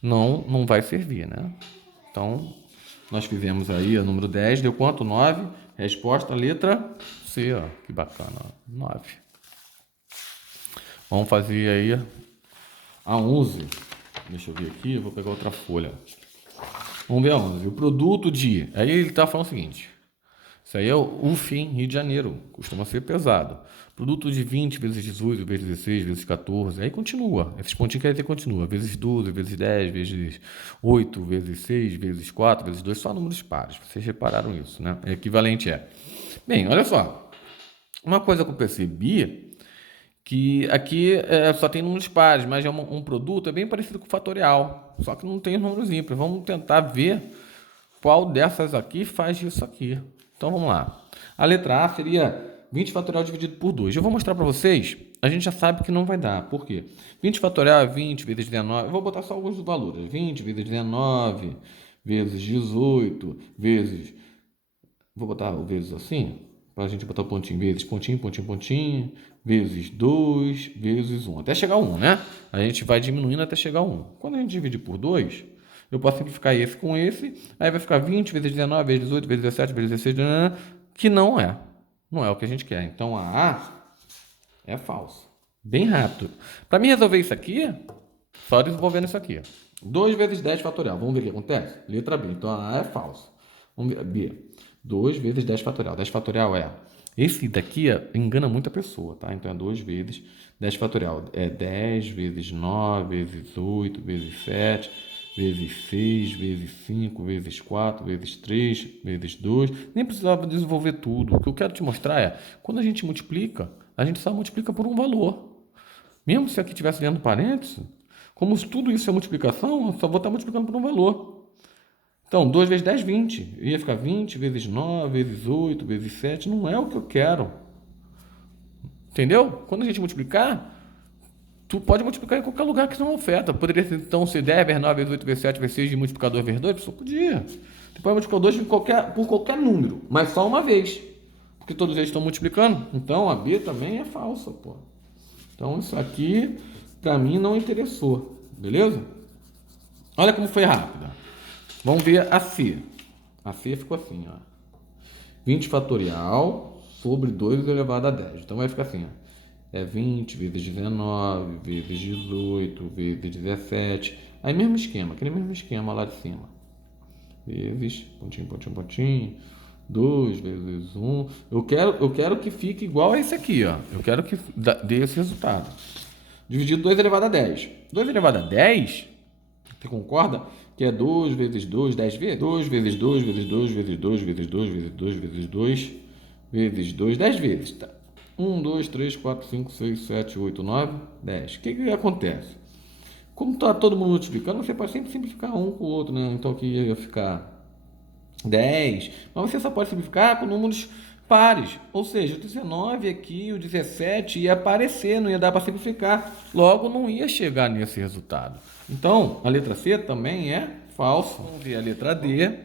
não vai servir, né? Então, nós fizemos aí o número 10, deu quanto? 9. Resposta, letra C, ó. Que bacana, 9. Vamos fazer aí a 11. Deixa eu ver aqui, eu vou pegar outra folha. Vamos ver a 11. O produto de... Aí ele está falando o seguinte. Isso aí é o FIM, Rio de Janeiro. Costuma ser pesado. Produto de 20 vezes 18, vezes 16, vezes 14. Aí continua. Esses pontinhos quer dizer continua. Vezes 12, vezes 10, vezes 8, vezes 6, vezes 4, vezes 2. Só números pares. Vocês repararam isso, né? É equivalente é. Bem, olha só. Uma coisa que eu percebi... que aqui só tem números pares, mas é um produto é bem parecido com o fatorial, só que não tem os números ímpares. Vamos tentar ver qual dessas aqui faz isso aqui. Então vamos lá. A letra A seria 20 fatorial dividido por 2. Eu vou mostrar para vocês, a gente já sabe que não vai dar. Por quê? 20 fatorial é 20 vezes 19. Eu vou botar só alguns valores. 20 vezes 19 vezes 18 vezes... Vou botar o vezes assim, para a gente botar o pontinho, vezes, pontinho, pontinho, pontinho, vezes 2, vezes 1, até chegar a 1, né? A gente vai diminuindo até chegar a 1. Quando a gente divide por 2, eu posso simplificar esse com esse, aí vai ficar 20 vezes 19, vezes 18, vezes 17, vezes 16, que não é. não é o que a gente quer. Então a A é falso. Bem rápido. Para mim resolver isso aqui, só desenvolvendo isso aqui. 2 vezes 10 fatorial. Vamos ver o que acontece? Letra B. Então a A é falso. Vamos ver. B. 2 vezes 10 fatorial. 10 fatorial é... Esse daqui engana muita pessoa, tá? Então é 2 vezes 10 fatorial. É 10 vezes 9, vezes 8, vezes 7, vezes 6, vezes 5, vezes 4, vezes 3, vezes 2. Nem precisava desenvolver tudo. O que eu quero te mostrar é, quando a gente multiplica, a gente só multiplica por um valor. Mesmo se aqui tivesse dentro do parênteses, como tudo isso é multiplicação, eu só vou estar multiplicando por um valor. Então, 2 vezes 10, 20. Ia ficar 20 vezes 9, vezes 8, vezes 7. Não é o que eu quero. Entendeu? Quando a gente multiplicar, tu pode multiplicar em qualquer lugar que não afeta. Poderia então ser 10 vezes 9, vezes 8, vezes 7, vezes 6 e multiplicar 2 vezes 2? Só podia. Tu pode multiplicar 2 por qualquer número, mas só uma vez. Porque todos eles estão multiplicando. Então, a B também é falsa, pô. Então, isso aqui, para mim, não interessou. Beleza? Olha como foi rápida. Vamos ver a C. A C ficou assim, ó. 20 fatorial sobre 2 elevado a 10. Então vai ficar assim, ó. É 20 vezes 19, vezes 18, vezes 17. Aí mesmo esquema, aquele mesmo esquema lá de cima. Vezes, pontinho, pontinho, pontinho. 2 vezes 1. Eu quero que fique igual a esse aqui, ó. Eu quero que dê esse resultado. Dividido 2 elevado a 10. 2 elevado a 10, você concorda? Que é 2 vezes 2, 10 vezes? 2 vezes 2, vezes 2, vezes 2, vezes 2, vezes 2, vezes 2, vezes 2, 10 vezes. Tá. 1, 2, 3, 4, 5, 6, 7, 8, 9, 10. O que acontece? Como está todo mundo multiplicando, você pode sempre simplificar um com o outro, né? Então aqui ia ficar 10, mas você só pode simplificar com números pares, ou seja, o 19 aqui, o 17 ia aparecer, não ia dar para simplificar, logo não ia chegar nesse resultado. Então, a letra C também é falso. Vamos ver a letra D.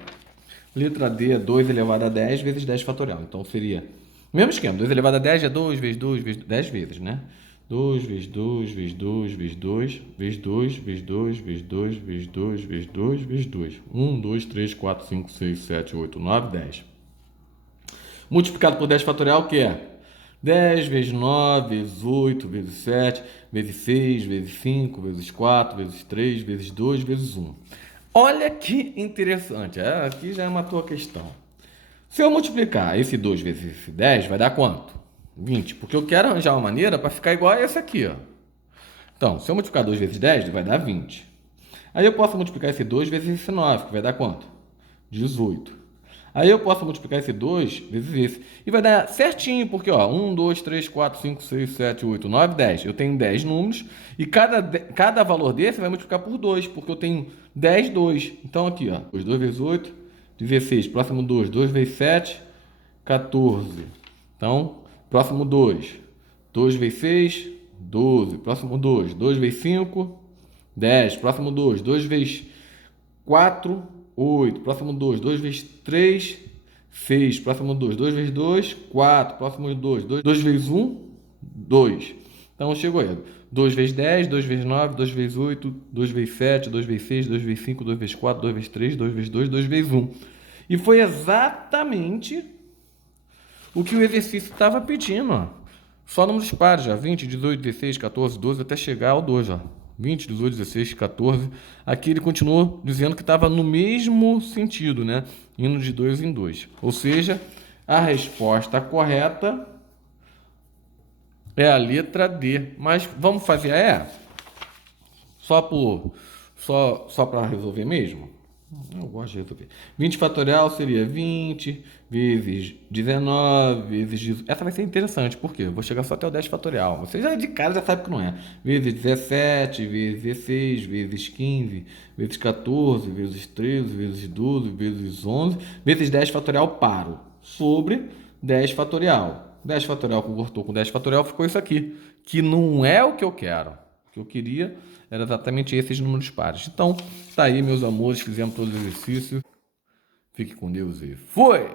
Letra D é 2 elevado a 10 vezes 10 fatorial. Então, seria o mesmo esquema. 2 elevado a 10 é 2 vezes 2 vezes 10 vezes, né? 2 vezes 2 vezes 2 vezes 2 vezes 2 vezes 2 vezes 2 vezes 2 vezes 2 vezes 2. 1, 2, 3, 4, 5, 6, 7, 8, 9, 10. Multiplicado por 10 fatorial, o que é? 10 vezes 9, vezes 8, vezes 7, vezes 6, vezes 5, vezes 4, vezes 3, vezes 2, vezes 1. Olha que interessante. Aqui já matou a questão. Se eu multiplicar esse 2 vezes esse 10, vai dar quanto? 20. Porque eu quero arranjar uma maneira para ficar igual a esse aqui, ó. Então, se eu multiplicar 2 vezes 10, vai dar 20. Aí eu posso multiplicar esse 2 vezes esse 9, que vai dar quanto? 18. Aí eu posso multiplicar esse 2 vezes esse. E vai dar certinho, porque ó, 1, 2, 3, 4, 5, 6, 7, 8, 9, 10. Eu tenho 10 números e cada valor desse vai multiplicar por 2, porque eu tenho 10, 2. Então aqui, ó, 2 vezes 8, 16. Próximo 2, 2 vezes 7, 14. Então, próximo 2, 2 vezes 6, 12. Próximo 2, 2 vezes 5, 10. Próximo 2, 2 vezes 4, 8. Próximo 2, 2 vezes 3, 6. Próximo 2, 2 vezes 2, 4. Próximo 2, 2 vezes 1, 2. Então chegou aí. 2 vezes 10, 2 vezes 9, 2 vezes 8, 2 vezes 7, 2 vezes 6, 2 vezes 5, 2 vezes 4, 2 vezes 3, 2 vezes 2, 2 vezes 1. E foi exatamente o que o exercício estava pedindo, ó. Só números pares, já. 20, 18, 16, 14, 12, até chegar ao 2, ó. 20, 18, 16, 14. Aqui ele continuou dizendo que estava no mesmo sentido, né? Indo de 2 em 2. Ou seja, a resposta correta é a letra D. Mas vamos fazer a E? Só para resolver mesmo? Eu gosto de resolver. 20 fatorial seria 20 vezes 19 vezes 18. Essa vai ser interessante, porque eu vou chegar só até o 10 fatorial. Você já de cara já sabe que não é. Vezes 17, vezes 16, vezes 15, vezes 14, vezes 13, vezes 12, vezes 11, vezes 10 fatorial paro. Sobre 10 fatorial. 10 fatorial cortou com 10 fatorial, ficou isso aqui. Que não é o que eu quero. O que eu queria era exatamente esses números pares. Então, tá aí, meus amores, fizemos todo o exercício. Fique com Deus e fui!